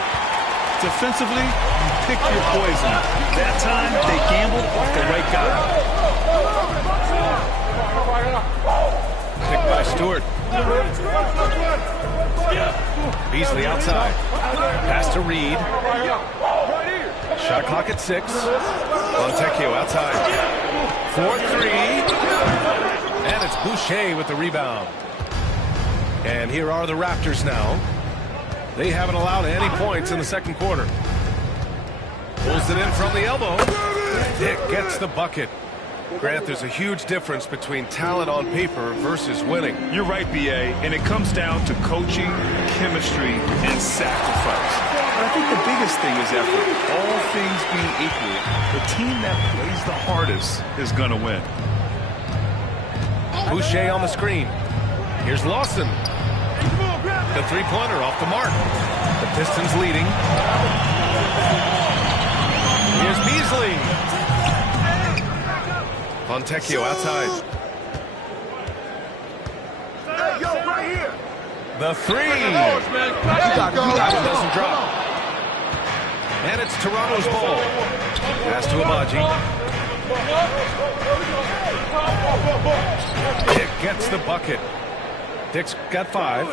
Defensively, you pick your poison. That time, they gambled off the right guy. Picked by Stewart. Beasley outside. Pass to Reed. Shot clock at 6. Fontecchio outside. 4-3. And it's Boucher with the rebound. And here are the Raptors now. They haven't allowed any points in the second quarter. Pulls it in from the elbow. Dick gets the bucket. Grant, there's a huge difference between talent on paper versus winning. You're right, B.A., and it comes down to coaching, chemistry, and sacrifice. But I think the biggest thing is effort. All things being equal, the team that plays the hardest is going to win. Boucher on the screen. Here's Lawson. The three-pointer off the mark. The Pistons leading. Here's Beasley. Fontecchio outside. Hey, yo, right here. The three. That one doesn't drop. And it's Toronto's ball. Pass to Agbaji. Dick gets the bucket. Dick's got 5.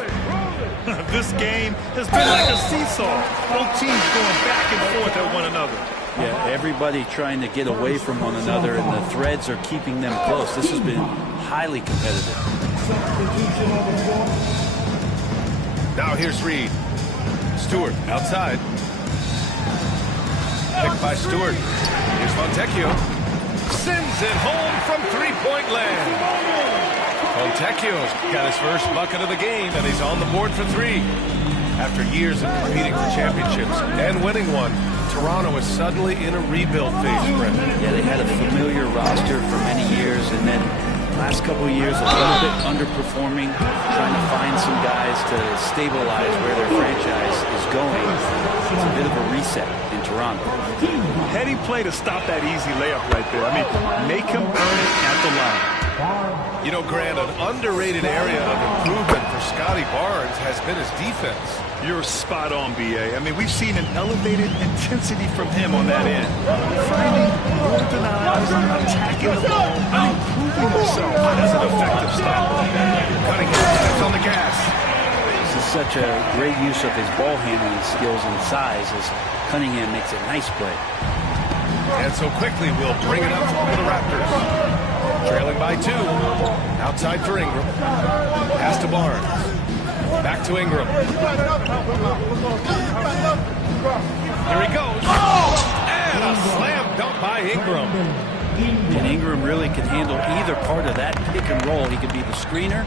This game has been like a seesaw. Both teams going back and forth at one another. Yeah, everybody trying to get away from one another, and the threads are keeping them close. This has been highly competitive. Now here's Reed. Stewart outside. Picked by Stewart. Here's Fontecchio. Sends it home from three-point land. Fontecchio's got his first bucket of the game, and he's on the board for 3. After years of competing for championships and winning one, Toronto is suddenly in a rebuild phase, Brent. Yeah, they had a familiar roster for many years, and then last couple of years a little bit underperforming, trying to find some guys to stabilize where their franchise is going. It's a bit of a reset in Toronto. Heady play to stop that easy layup right there. I mean, make him earn it at the line. You know, Grant, an underrated area of improvement for Scotty Barnes has been his defense. You're spot on, B.A. I mean, we've seen an elevated intensity from him on that end. Finding more denials, attacking the ball, and improving himself as an effective stopper. Cunningham steps on the gas. This is such a great use of his ball handling skills and size as Cunningham makes a nice play. And so quickly we'll bring it up for the Raptors. Trailing by 2. Outside for Ingram. Pass to Barnes. Back to Ingram. Here he goes. And a slam dunk by Ingram. And Ingram really can handle either part of that pick and roll. He could be the screener,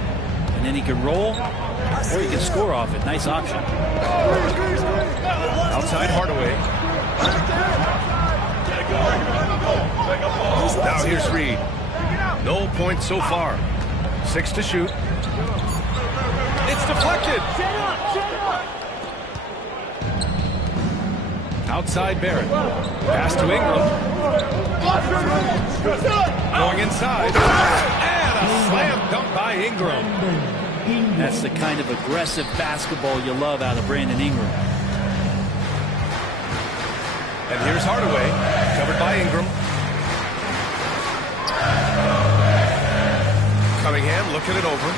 and then he can roll, or he can score off it. Nice option. Outside Hardaway. Now here's Reed. No points so far. 6 to shoot. It's deflected. Outside Barrett. Pass to Ingram. Going inside. And a slam dunk by Ingram. That's the kind of aggressive basketball you love out of Brandon Ingram. And here's Hardaway. Covered by Ingram. Cunningham looking it over.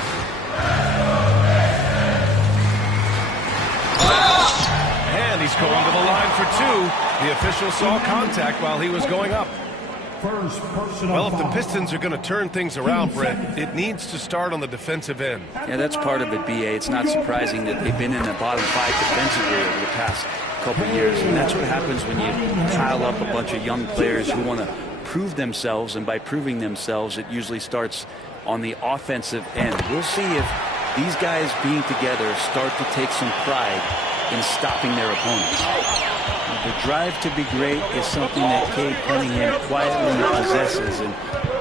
And he's going to the line for 2. The official saw contact while he was going up. Well, if the Pistons are going to turn things around, Brett, it needs to start on the defensive end. Yeah, that's part of it, B.A. It's not surprising that they've been in the bottom 5 defensively over the past couple of years. And that's what happens when you pile up a bunch of young players who want to prove themselves. And by proving themselves, it usually starts on the offensive end. We'll see if these guys being together start to take some pride in stopping their opponents. The drive to be great is something that Cade Cunningham quietly possesses, and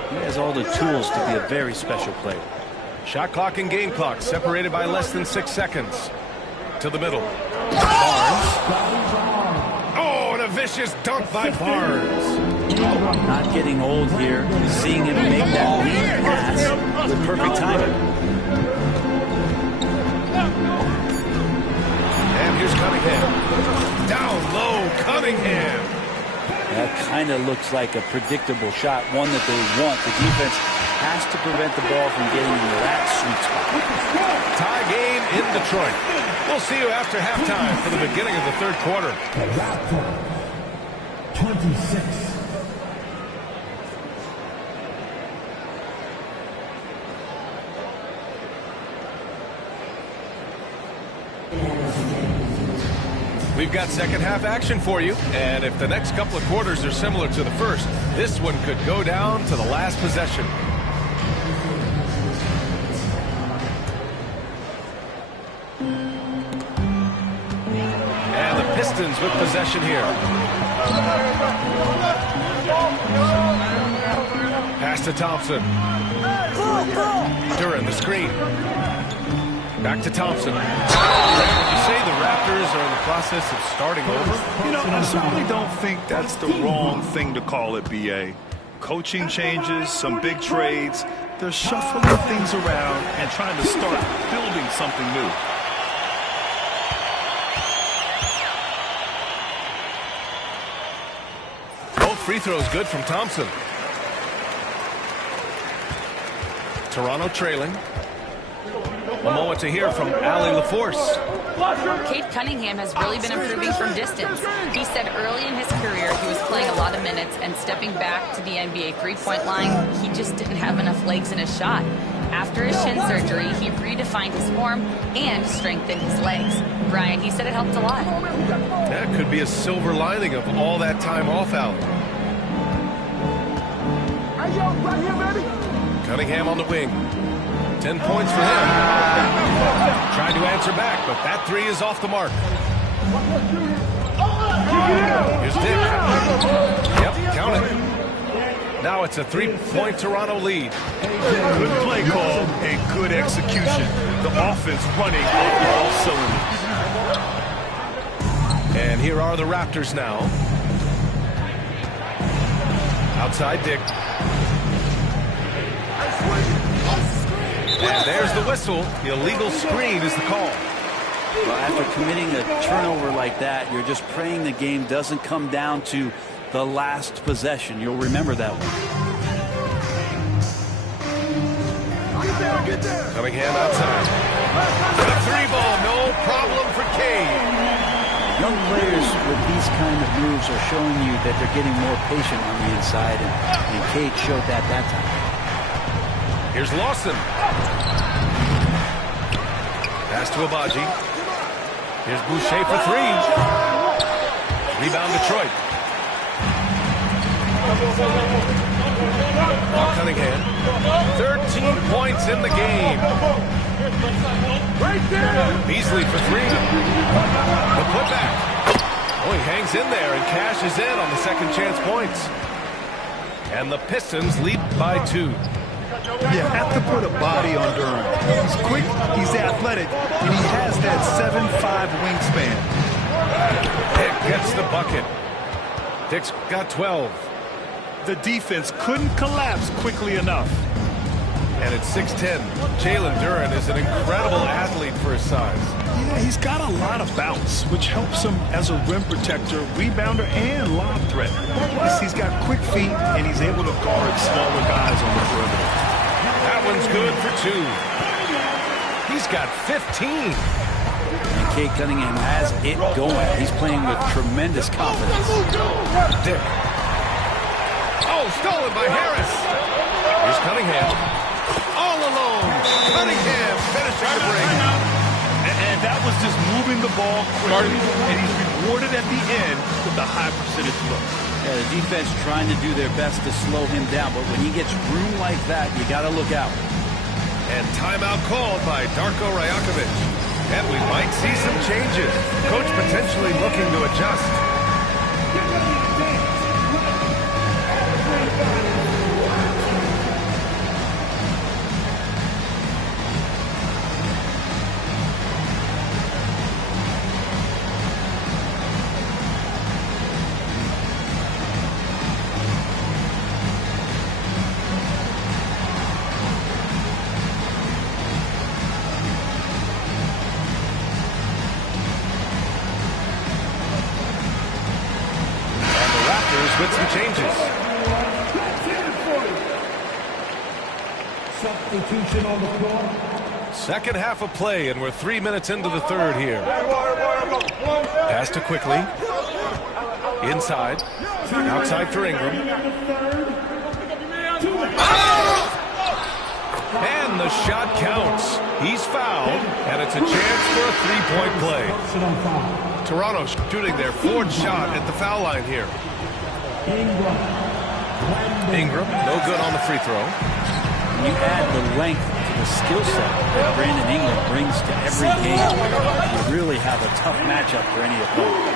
he has all the tools to be a very special player. Shot clock and game clock separated by less than 6 seconds. To the middle. Barnes. Oh, and a vicious dunk by Barnes. Not getting old here. Seeing him make that lead pass with perfect timing. And here's Cunningham. Down low, Cunningham. That kind of looks like a predictable shot, one that they want. The defense has to prevent the ball from getting into that sweet spot. Tie game in Detroit. We'll see you after halftime for the beginning of the third quarter. 26. We've got second half action for you, and if the next couple of quarters are similar to the first, this one could go down to the last possession. And the Pistons with possession here. Pass to Thompson. Duran, the screen. Back to Thompson. Would you say the Raptors are in the process of starting over? You know, I certainly don't think that's the wrong thing to call it, B.A. Coaching changes, some big trades. They're shuffling things around and trying to start building something new. free throw is good from Thompson. Toronto trailing. A moment to hear from Allie LaForce. Cade Cunningham has really been improving from distance. He said early in his career he was playing a lot of minutes, and stepping back to the NBA three-point line, he just didn't have enough legs in his shot. After his shin surgery, he redefined his form and strengthened his legs. Brian, he said it helped a lot. That could be a silver lining of all that time off, Allie. Cunningham on the wing. 10 points for him. Trying to answer back, but that three is off the mark. Here's Dick. Yep, count it. Now it's a 3-point Toronto lead. Good play call and good execution. The offense running on all cylinders. And here are the Raptors now. Outside Dick. And there's the whistle. The illegal screen is the call. Well, after committing a turnover like that, you're just praying the game doesn't come down to the last possession. You'll remember that one. Cunningham outside. The three ball, no problem for Cade. Young players with these kind of moves are showing you that they're getting more patient on the inside, and Cade showed that time. Here's Lawson. Pass to Abaji. Here's Boucher for three. Rebound Detroit. Cunningham. 13 points in the game. Beasley for three. The putback. Oh, he hangs in there and cashes in on the second chance points. And the Pistons lead by 2. You have to put a body on Durham. He's quick, he's athletic, and he has that 7'5" wingspan. Dick gets the bucket. Dick's got 12. The defense couldn't collapse quickly enough. And at 6'10", Jalen Duren is an incredible athlete for his size. Yeah, he's got a lot of bounce, which helps him as a rim protector, rebounder, and lob threat. Plus, he's got quick feet, and he's able to guard smaller guys on the perimeter. That one's good for 2. He's got 15. And Cade Cunningham has it going. He's playing with tremendous confidence. Dick. Oh, stolen by Harris. Here's Cunningham. All alone. Cunningham finishing the break. And that was just moving the ball quickly, and he's rewarded at the end with a high percentage look. Yeah, the defense trying to do their best to slow him down, but when he gets room like that, you got to look out. And timeout called by Darko Rajakovic. And we might see some changes. Coach potentially looking to adjust. With some changes. Substitution on the floor. Second half of play, and we're 3 minutes into the third here. Pass to Quickly. Inside. Outside for Ingram. And the shot counts. He's fouled, and it's a chance for a three-point play. Toronto shooting their fourth shot at the foul line here. Ingram, no good on the free throw. When you add the length to the skill set that Brandon Ingram brings to every game, you really have a tough matchup for any opponent.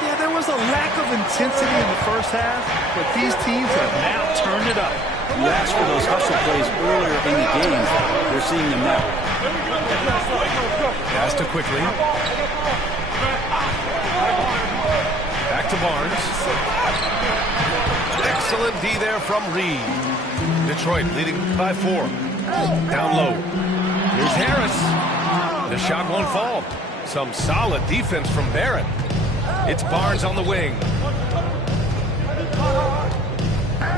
Yeah, there was a lack of intensity in the first half, but these teams have now turned it up. You asked for those hustle plays earlier in the game. We're seeing them now. Pass to Quickly. Back to Barnes. Excellent D there from Reed. Detroit leading by 4. Down low. Here's Harris. The shot won't fall. Some solid defense from Barrett. It's Barnes on the wing.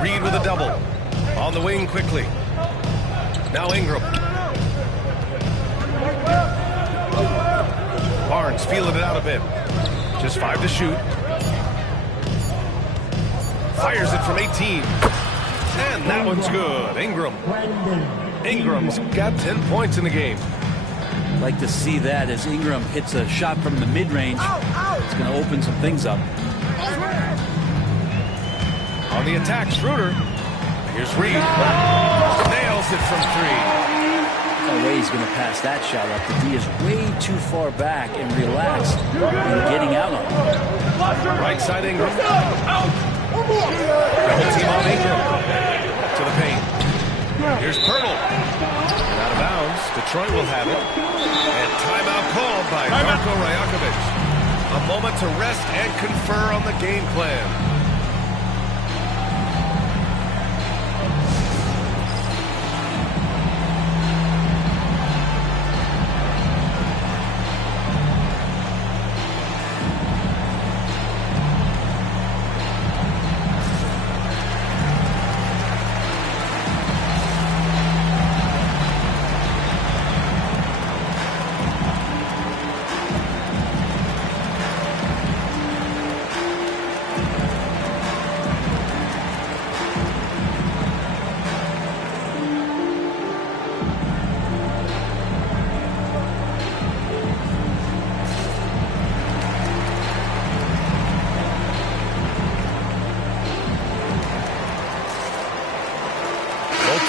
Reed with a double. On the wing quickly. Now Ingram. Barnes feeling it out a bit. Just 5 to shoot. Fires it from 18. And that one's good. Ingram's got 10 points in the game. Like to see that as Ingram hits a shot from the mid-range. It's going to open some things up. On the attack, Schroeder. Here's Reed. Nails it from 3. No way he's going to pass that shot up. The D is way too far back and relaxed in getting out on him. Right side Ingram. Double team on Ingram. To the paint. Here's Pirtle. And out of bounds. Detroit will have it. And timeout called by Darko Rajakovic. A moment to rest and confer on the game plan.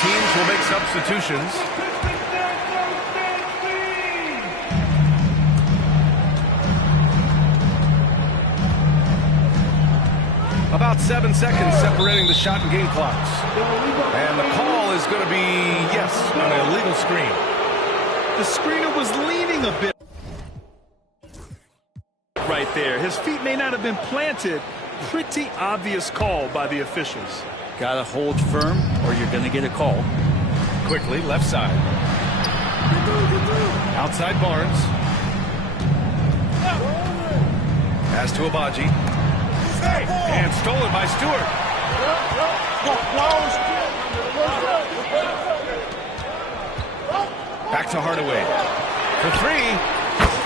Teams will make substitutions. About 7 seconds separating the shot and game clocks. And the call is going to be, yes, an illegal screen. The screener was leaning a bit right there. His feet may not have been planted. Pretty obvious call by the officials. Got to hold firm or you're going to get a call. Quickly, left side. Outside Barnes. Pass to Abaji. And stolen by Stewart. Back to Hardaway. For 3.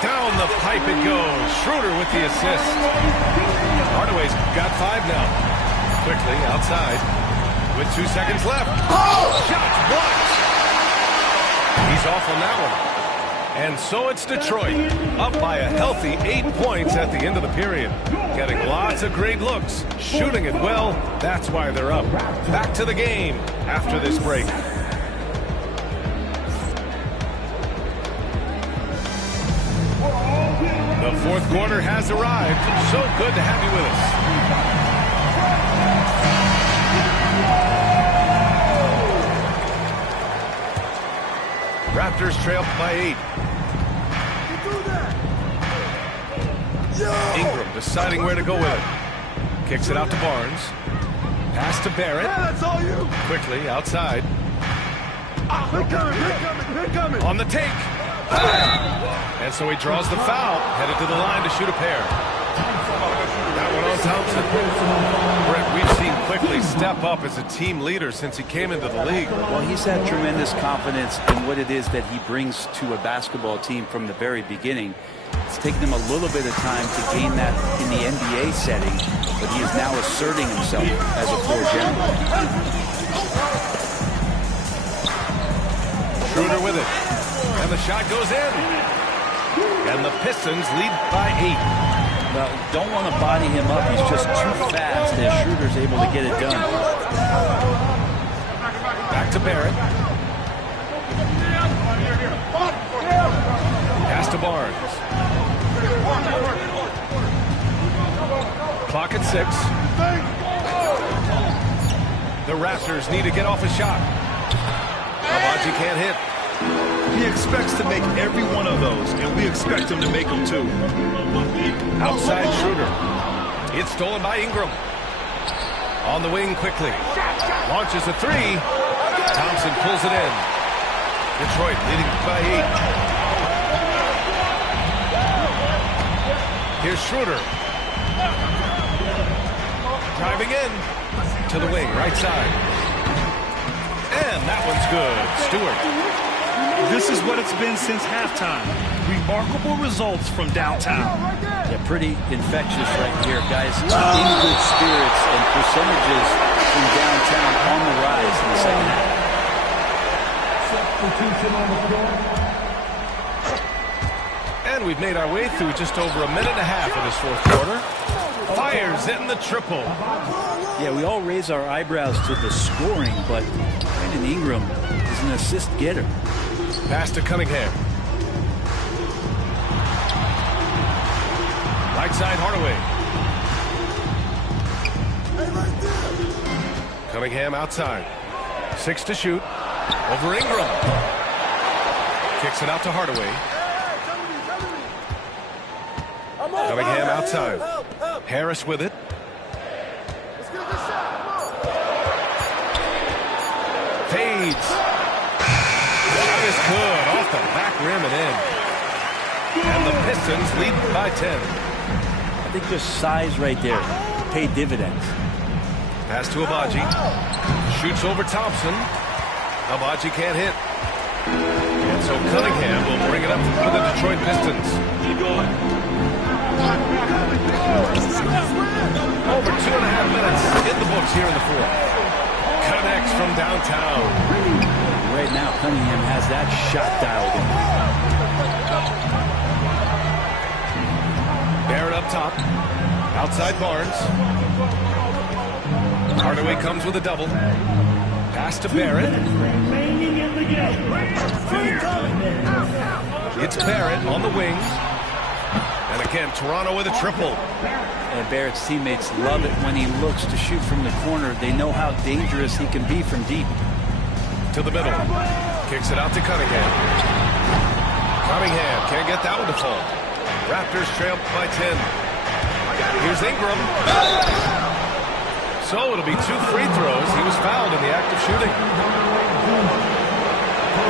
Down the pipe it goes. Schroeder with the assist. Hardaway's got 5 now. Quickly, outside. With 2 seconds left. Oh! Shot blocked. He's off on that one. And so it's Detroit, up by a healthy 8 points at the end of the period. Getting lots of great looks, shooting it well. That's why they're up. Back to the game after this break. The fourth quarter has arrived. So good to have you with us. Raptors trail by 8. Ingram deciding where to go with it. Kicks it out to Barnes. Pass to Barrett. That's all you. Quickly outside. They're coming. On the take. And so he draws the foul. Headed to the line to shoot a pair. That one on Thompson. Brett, we've seen Quickly step up as a team leader since he came into the league. Well, he's had tremendous confidence in what it is that he brings to a basketball team from the very beginning. It's taken him a little bit of time to gain that in the NBA setting, but he is now asserting himself as a floor general. Schroeder with it. And the shot goes in. And the Pistons lead by 8. Well, don't want to body him up. He's just too fast as Schroeder's able to get it done. Back to Barrett. Pass to Barnes. Clock at 6. The Raptors need to get off a shot. Abaji can't hit. He expects to make every one of those, and we expect him to make them too. Outside Schroeder. It's stolen by Ingram. On the wing quickly. Launches a 3. Thompson pulls it in. Detroit leading by 8. Here's Schroeder. Driving in. to the wing, right side. And that one's good. Stewart. This is what it's been since halftime. Remarkable results from downtown. Yeah, pretty infectious right here, guys. In good spirits and percentages from downtown on the rise in the second half. And we've made our way through just over a minute and a half of this fourth quarter. Fires in the triple. Yeah, we all raise our eyebrows to the scoring, but Brandon Ingram is an assist getter. Pass to Cunningham. Right side, Hardaway. Cunningham outside. 6 to shoot. Over Ingram. Kicks it out to Hardaway. Cunningham outside. Harris with it. Fades. That is good. Off the back rim and in. And the Pistons lead by 10. I think just size right there paid dividends. Pass to Agbaji. Shoots over Thompson. Agbaji can't hit. And so Cunningham will bring it up for the Detroit Pistons. Over 2.5 minutes in the books here in the fourth. Connects from downtown. Right now, Cunningham has that shot dialed in. Barrett up top. Outside Barnes. Hardaway comes with a double. Pass to Barrett. It's Barrett on the wing. And again, Toronto with a triple. And Barrett's teammates love it when he looks to shoot from the corner. They know how dangerous he can be from deep. To the middle. Kicks it out to Cunningham. Cunningham can't get that one to fall. Raptors trail by 10. Here's Ingram. So it'll be 2 free throws. He was fouled in the act of shooting.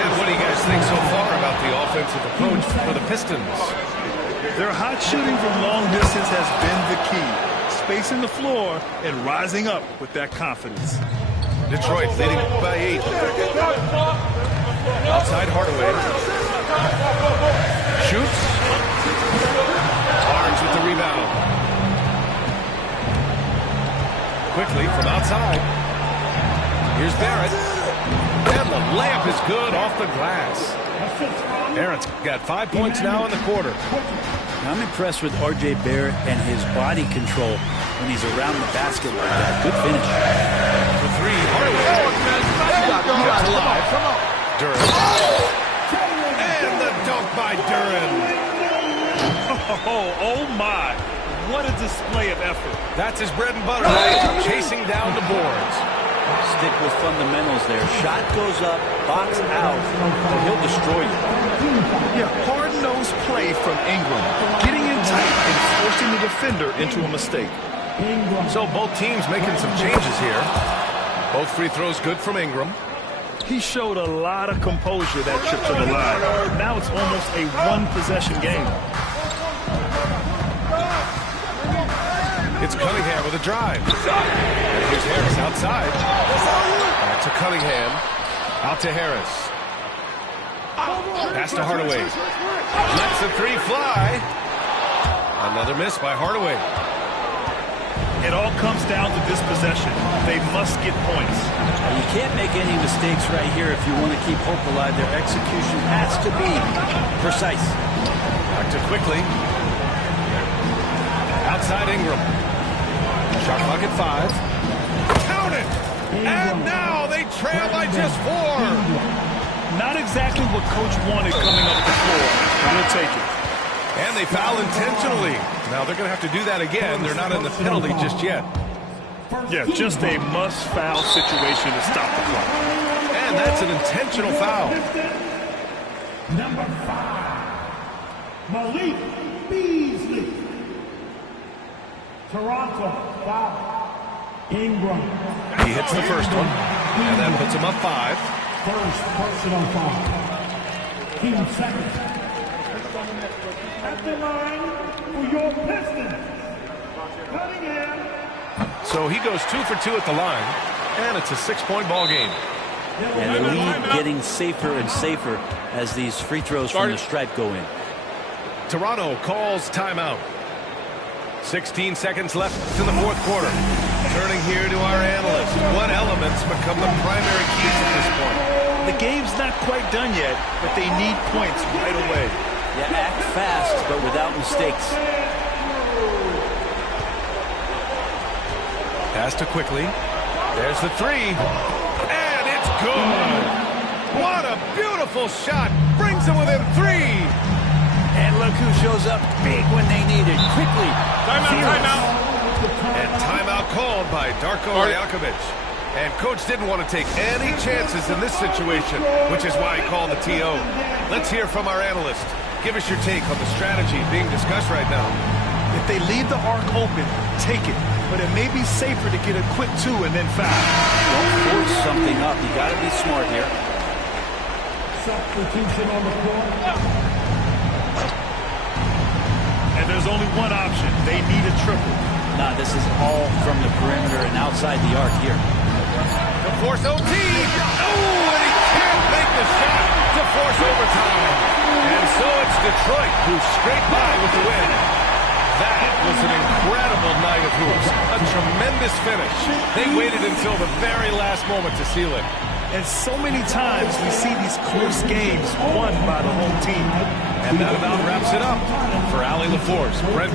And what do you guys think so far about the offensive approach for the Pistons? Their hot shooting from long distance has been the key. Spacing the floor and rising up with that confidence. Detroit leading by 8. Outside Hardaway. Shoots. Barnes with the rebound. Quickly from outside. Here's Barrett. And the layup is good off the glass. Barrett's got 5 points now in the quarter. I'm impressed with R.J. Barrett and his body control when he's around the basket like that. Good finish. For 3, Hardaway. Kept alive. Duren. And the dunk by Duren. Oh my. What a display of effort. That's his bread and butter. Chasing down the boards. Stick with fundamentals there. Shot goes up, box out, or he'll destroy you. Yeah, hard-nosed play from Ingram. Getting in tight and forcing the defender into a mistake. So both teams making some changes here. Both free throws good from Ingram. He showed a lot of composure that trip to the line. Now it's almost a one-possession game. It's Cunningham with a drive. And here's Harris outside. Back to Cunningham. Out to Harris. Pass to Hardaway. Lets the 3 fly. Another miss by Hardaway. It all comes down to this possession. They must get points. You can't make any mistakes right here if you want to keep hope alive. Their execution has to be precise. Back to Quickly. Outside Ingram. Shot clock at 5. Count it! And now they trail by just 4. Not exactly what Coach wanted coming up the floor, but we'll take it. And they foul intentionally. Now they're going to have to do that again. They're not in the penalty just yet. Yeah, just a must-foul situation to stop the clock. And that's an intentional foul. Number 5, Malik Beasley. Toronto foul. Ingram. He hits the first one, and that puts him up 5. First personal foul. Team second. At the line for your Pistons. Cunningham. So he goes 2 for 2 at the line, and it's a 6-point ball game. And the lead getting safer and safer as these free throws from the stripe go in. Toronto calls timeout. 16 seconds left in the fourth quarter. Turning here to our analyst. What elements become the primary keys at this point? The game's not quite done yet, but they need points right away. Yeah, act fast, but without mistakes. Pass to Quickly. There's the three. And it's good. What a beautiful shot. Brings them within 3. And look who shows up big when they need it. Quickly. Timeout. And timeout called by Darko Rajakovic. And coach didn't want to take any chances in this situation, which is why he called the TO. Let's hear from our analyst. Give us your take on the strategy being discussed right now. If they leave the arc open, take it. But it may be safer to get a quick 2 and then foul. Don't force something up. You got to be smart here. Substitution on the floor. And there's only one option. They need a triple. Nah, this is all from the perimeter and outside the arc here. To force OT. Oh, and he can't make the shot to force overtime. And so it's Detroit who scraped by with the win. That was an incredible night of hoops. A tremendous finish. They waited until the very last moment to seal it. And so many times we see these close games won by the home team. And that about wraps it up. For Allie LaForce, Brent